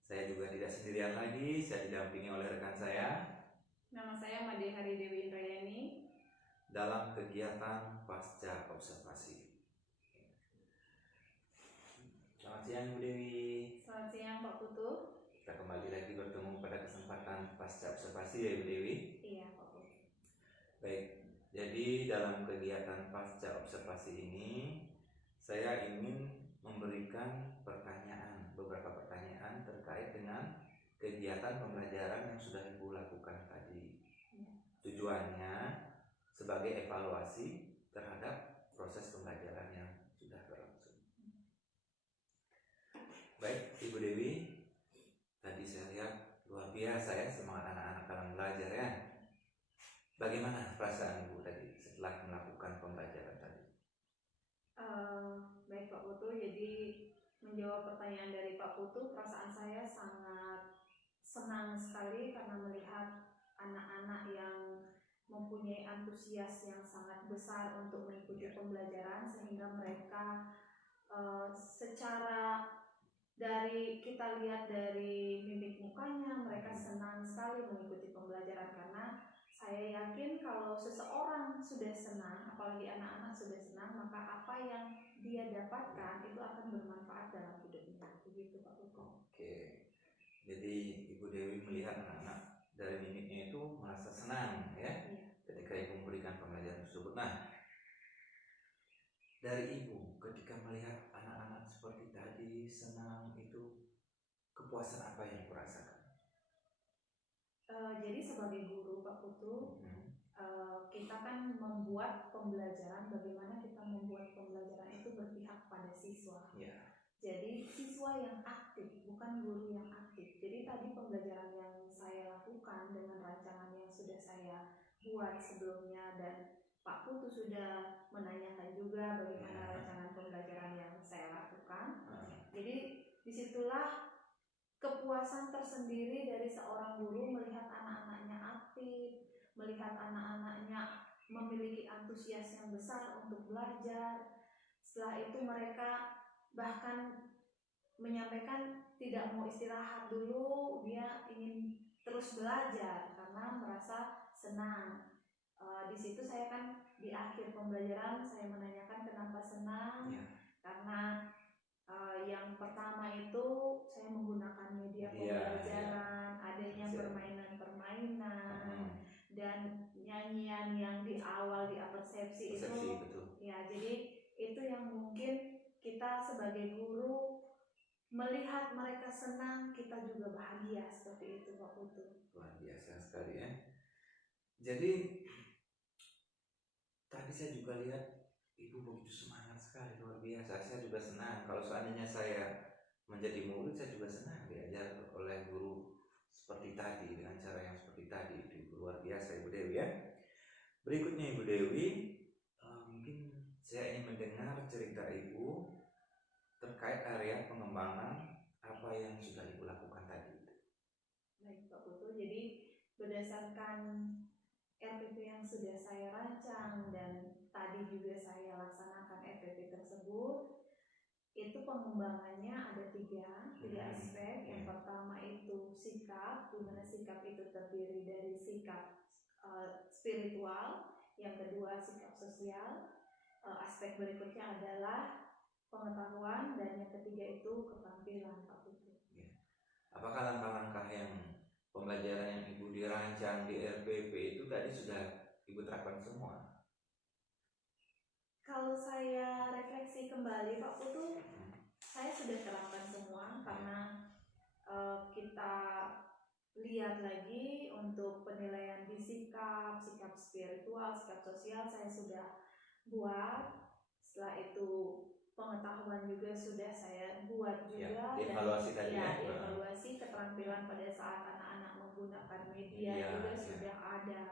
saya juga tidak sendirian lagi, saya didampingi oleh rekan saya. Nama saya Made Hari Dewi Indrayani. Dalam kegiatan pasca observasi. Selamat siang Bu Dewi. Selamat siang Pak Putu. Kita kembali lagi bertemu pada kesempatan pasca observasi ya Bu Dewi. Iya Pak Putu. Baik, jadi dalam kegiatan pasca observasi ini saya ingin memberikan beberapa pertanyaan terkait dengan kegiatan pembelajaran yang sudah Ibu lakukan tadi. Tujuannya sebagai evaluasi terhadap proses pembelajaran yang sudah berlangsung. Baik, Ibu Dewi, tadi saya lihat luar biasa ya semangat anak-anak dalam belajar ya. Bagaimana perasaan Ibu tadi setelah melakukan pembelajaran tadi? Baik Pak Putu, jadi menjawab pertanyaan dari Pak Putu, perasaan saya sangat senang sekali karena melihat anak-anak yang mempunyai antusias yang sangat besar untuk mengikuti pembelajaran, sehingga mereka secara kita lihat dari mimik mukanya, mereka senang sekali mengikuti pembelajaran, karena saya yakin kalau seseorang sudah senang, apalagi anak-anak sudah senang, maka apa yang dia dapatkan itu akan bermanfaat dalam hidupnya. Begitu Pak Putu. Oke, jadi Ibu Dewi melihat anak-anak dari mimiknya itu merasa senang ya, ketika Ibu memberikan pembelajaran tersebut. Nah, dari Ibu ketika melihat anak-anak seperti tadi senang, itu kepuasan apa yang Ibu rasakan? Jadi sebagai guru Pak Putu, kita kan membuat pembelajaran, bagaimana kita membuat pembelajaran itu berpihak pada siswa. Jadi siswa yang aktif, bukan guru yang aktif. Jadi tadi pembelajaran yang saya lakukan dengan rancangan yang sudah saya buat sebelumnya, dan Pak Putu sudah menanyakan juga bagaimana rancangan pembelajaran yang saya lakukan. Jadi disitulah kepuasan tersendiri dari seorang guru melihat anak-anaknya aktif, melihat anak-anaknya memiliki antusias yang besar untuk belajar. Setelah itu mereka bahkan menyampaikan tidak mau istirahat dulu, dia ingin terus belajar karena merasa senang. Di situ saya kan di akhir pembelajaran saya menanyakan kenapa senang, karena yang pertama itu saya menggunakan media pembelajaran, adanya permainan-permainan dan nyanyian yang di awal di persepsi itu. Betul. Ya, jadi itu yang mungkin kita sebagai guru melihat mereka senang, kita juga bahagia, seperti itu Pak Putu. Luar biasa sekali ya. Jadi tadi saya juga lihat Ibu begitu semangat sekali, luar biasa. Saya juga senang. Kalau seandainya saya menjadi murid, saya juga senang diajar oleh guru seperti tadi, dengan cara yang seperti tadi. Itu luar biasa Ibu Dewi ya. Berikutnya Ibu Dewi, mungkin saya ingin mendengar cerita Ibu terkait area pengembangan apa yang sudah Ibu lakukan tadi. Baik Pak Putu, jadi berdasarkan RPP yang sudah saya rancang dan tadi juga saya laksanakan RPP tersebut, itu pengembangannya ada tiga aspek. Yang pertama itu sikap, di mana sikap itu terdiri dari sikap spiritual, yang kedua sikap sosial, aspek berikutnya adalah pengetahuan, dan yang ketiga itu keterampilan Pak Putu. Apakah langkah-langkah yang pembelajaran yang Ibu dirancang di RPP itu tadi sudah Ibu terapkan semua? Kalau saya refleksi kembali Pak Putu, saya sudah terapkan semua, karena kita lihat lagi untuk penilaian di sikap spiritual, sikap sosial saya sudah buat. Setelah itu pengetahuan juga sudah saya buat juga, evaluasi tadi evaluasi keterampilan pada saat anak-anak menggunakan media juga sudah ada.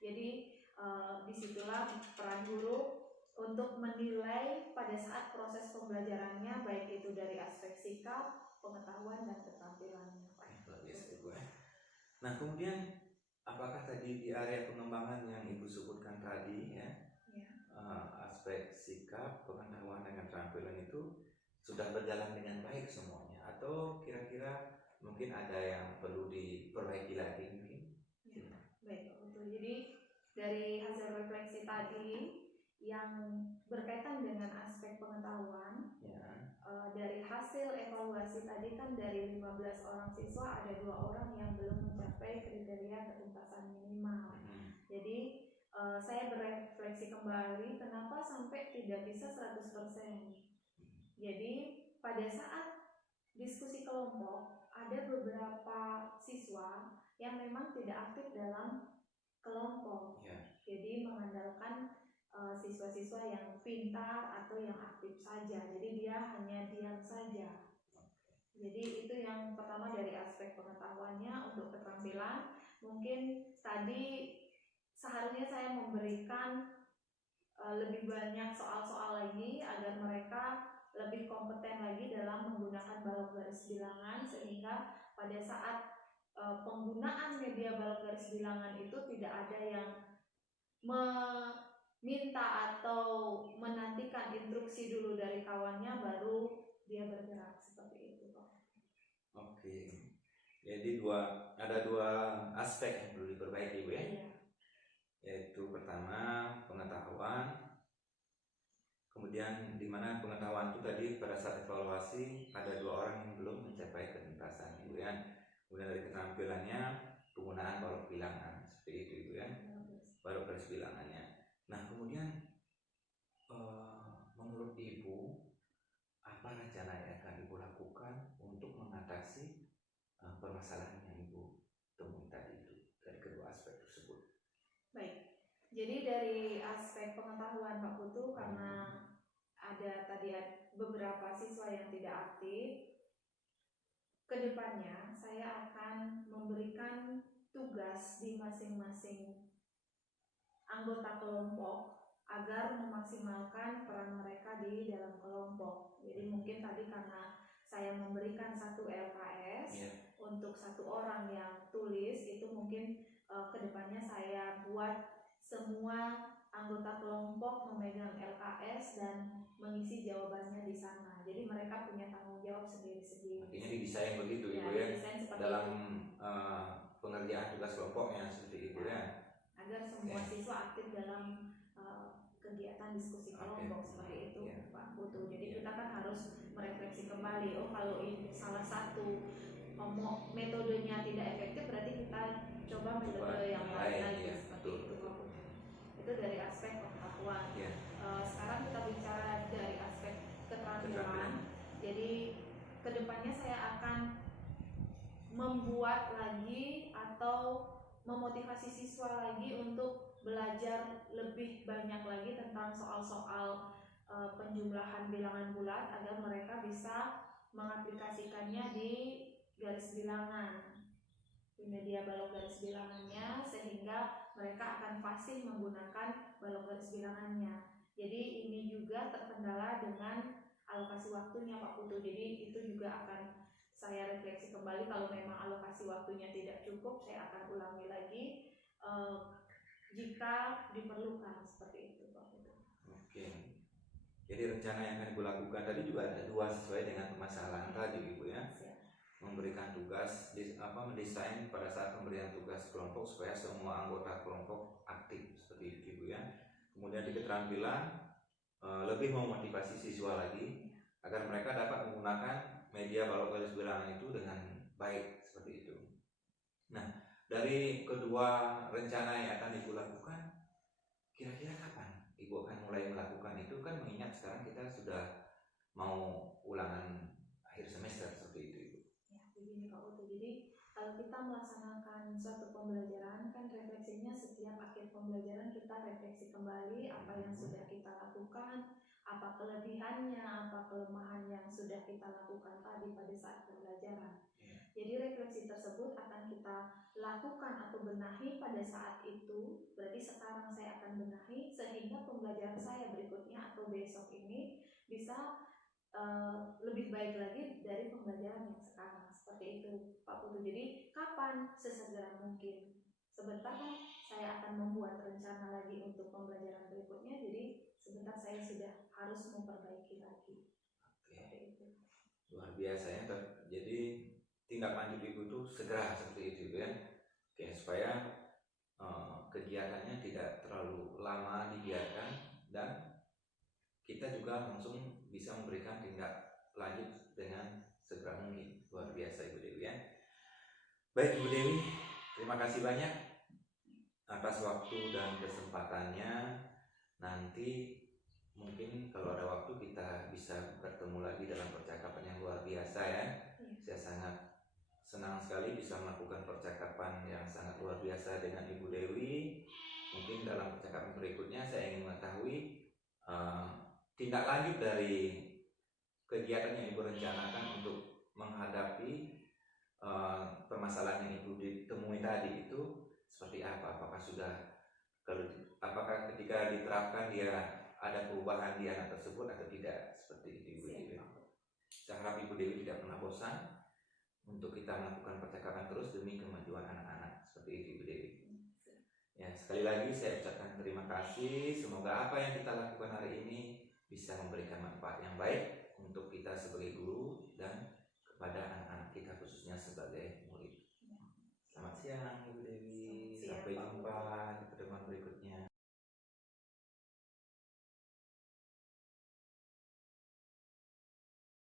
Jadi disitulah peran guru untuk menilai pada saat proses pembelajarannya, baik itu dari aspek sikap, pengetahuan, dan keterampilannya. luar biasa Ibu ya. Nah kemudian apakah tadi di area pengembangan yang Ibu sebutkan tadi ya, aspek sikap, pengetahuan dengan keterampilan itu sudah berjalan dengan baik semuanya, atau kira-kira mungkin ada yang perlu diperbaiki lagi mungkin? Ya, baik Pak Putu. Jadi dari hasil refleksi tadi yang berkaitan dengan aspek pengetahuan, dari hasil evaluasi tadi kan dari 15 orang siswa ada 2 orang yang belum mencapai kriteria ketuntasan minimal. Jadi saya berefleksi kembali kenapa sampai tidak bisa 100%. Jadi pada saat diskusi kelompok ada beberapa siswa yang memang tidak aktif dalam kelompok. Jadi mengandalkan siswa-siswa yang pintar atau yang aktif saja. Jadi dia hanya diam saja. Jadi itu yang pertama dari aspek pengetahuannya. Untuk keterampilan, mungkin tadi seharusnya saya memberikan lebih banyak soal-soal lagi agar mereka lebih kompeten lagi dalam menggunakan balok garis bilangan, sehingga pada saat penggunaan media balok garis bilangan itu tidak ada yang meminta atau menantikan instruksi dulu dari kawannya baru dia bergerak, seperti itu Pak. Oke, jadi ada dua aspek yang perlu diperbaiki Bu ya. Iya. Yaitu pertama pengetahuan, kemudian di mana pengetahuan itu tadi pada saat evaluasi ada 2 orang yang belum mencapai ketuntasan Ibu ya. Kemudian dari keterampilannya penggunaan balok bilangan, seperti itu Ibu ya, balok garis bilangannya. Nah kemudian menurut Ibu apa rencana yang akan Ibu lakukan untuk mengatasi permasalahan yang Ibu temui tadi itu dari kedua aspek tersebut? Baik, jadi dari aspek pengetahuan Pak Putu, karena ada tadi beberapa siswa yang tidak aktif, kedepannya saya akan memberikan tugas di masing-masing anggota kelompok agar memaksimalkan peran mereka di dalam kelompok. Jadi mungkin tadi karena saya memberikan 1 LKS untuk 1 orang yang tulis, itu mungkin kedepannya saya buat semua anggota kelompok memegang LKS dan mengisi jawabannya di sana. Jadi mereka punya tanggung jawab sendiri-sendiri. Artinya didesain begitu Ibu ya, dalam pengerjaan tugas kelompoknya seperti itu ya, agar semua siswa aktif dalam kegiatan diskusi kelompok seperti itu Pak Putu. Jadi kita kan harus merefleksi kembali, oh kalau ini salah satu metodenya tidak efektif, berarti kita coba metode yang lain lagi, seperti itu Pak Putu. Itu dari aspek pengetahuan. Sekarang kita bicara dari aspek keterampilan. Jadi kedepannya saya akan membuat lagi atau memotivasi siswa lagi untuk belajar lebih banyak lagi tentang soal-soal penjumlahan bilangan bulat agar mereka bisa mengaplikasikannya di garis bilangan, di media balok garis bilangannya, sehingga mereka akan fasih menggunakan balok garis bilangannya. Jadi ini juga terkendala dengan alokasi waktunya Pak Putu. Jadi itu juga akan saya refleksi kembali, kalau memang alokasi waktunya tidak cukup, saya akan ulangi lagi jika diperlukan, seperti itu Pak Putu. Oke. Jadi rencana yang akan Ibu lakukan tadi juga ada 2 sesuai dengan permasalahan tadi Ibu ya. Memberikan tugas, mendesain pada saat pemberian tugas kelompok supaya semua anggota kelompok aktif, seperti itu Ibu ya. Kemudian di keterampilan lebih memotivasi siswa lagi agar mereka dapat menggunakan media balok garis bilangan itu dengan baik, seperti itu. Nah, dari kedua rencana yang akan Ibu lakukan, kira-kira kapan Ibu akan mulai melakukan itu? Kan mengingat sekarang kita sudah mau ulangan akhir semester, seperti itu Ibu. Ya, begini Pak Putu. Jadi kalau kita melaksanakan suatu pembelajaran, kan refleksinya setiap akhir pembelajaran kita refleksi kembali apa yang sudah kita lakukan, apa kelebihannya, apa kelemahan yang sudah kita lakukan tadi pada saat pembelajaran. Jadi refleksi tersebut akan kita lakukan atau benahi pada saat itu. Berarti sekarang saya akan benahi sehingga pembelajaran saya berikutnya atau besok ini bisa lebih baik lagi dari pembelajaran yang sekarang, seperti seperti itu Pak Putu. Jadi kapan? Sesegera mungkin. Sebentar kan saya akan membuat rencana lagi untuk pembelajaran berikutnya, jadi sebentar saya sudah harus memperbaiki lagi. Seperti itu. Luar biasa ya. Jadi tindak lanjut Ibu itu segera seperti itu ya. Oke, supaya kegiatannya tidak terlalu lama dibiarkan dan kita juga langsung bisa memberikan tindak lanjut dengan segera mungkin. Luar biasa Ibu Dewi ya. Baik Ibu Dewi, terima kasih banyak atas waktu dan kesempatannya. Nanti mungkin kalau ada waktu kita bisa bertemu lagi dalam percakapan yang luar biasa ya. Saya sangat senang sekali bisa melakukan percakapan yang sangat luar biasa dengan Ibu Dewi. Mungkin dalam percakapan berikutnya saya ingin mengetahui tindak lanjut dari kegiatan yang Ibu rencanakan untuk menghadapi permasalahan yang Ibu ditemui tadi itu seperti apa? Apakah ketika diterapkan dia ada perubahan di anak tersebut atau tidak? Seperti itu Ibu Dewi. Saya harap Ibu Dewi tidak pernah bosan untuk kita melakukan percakapan terus demi kemajuan anak-anak. Seperti itu Ibu Dewi. Ya, sekali lagi saya ucapkan terima kasih. Semoga apa yang kita lakukan hari ini bisa memberikan manfaat yang baik untuk kita sebagai guru dan kepada anak-anak kita khususnya sebagai murid. Selamat siang.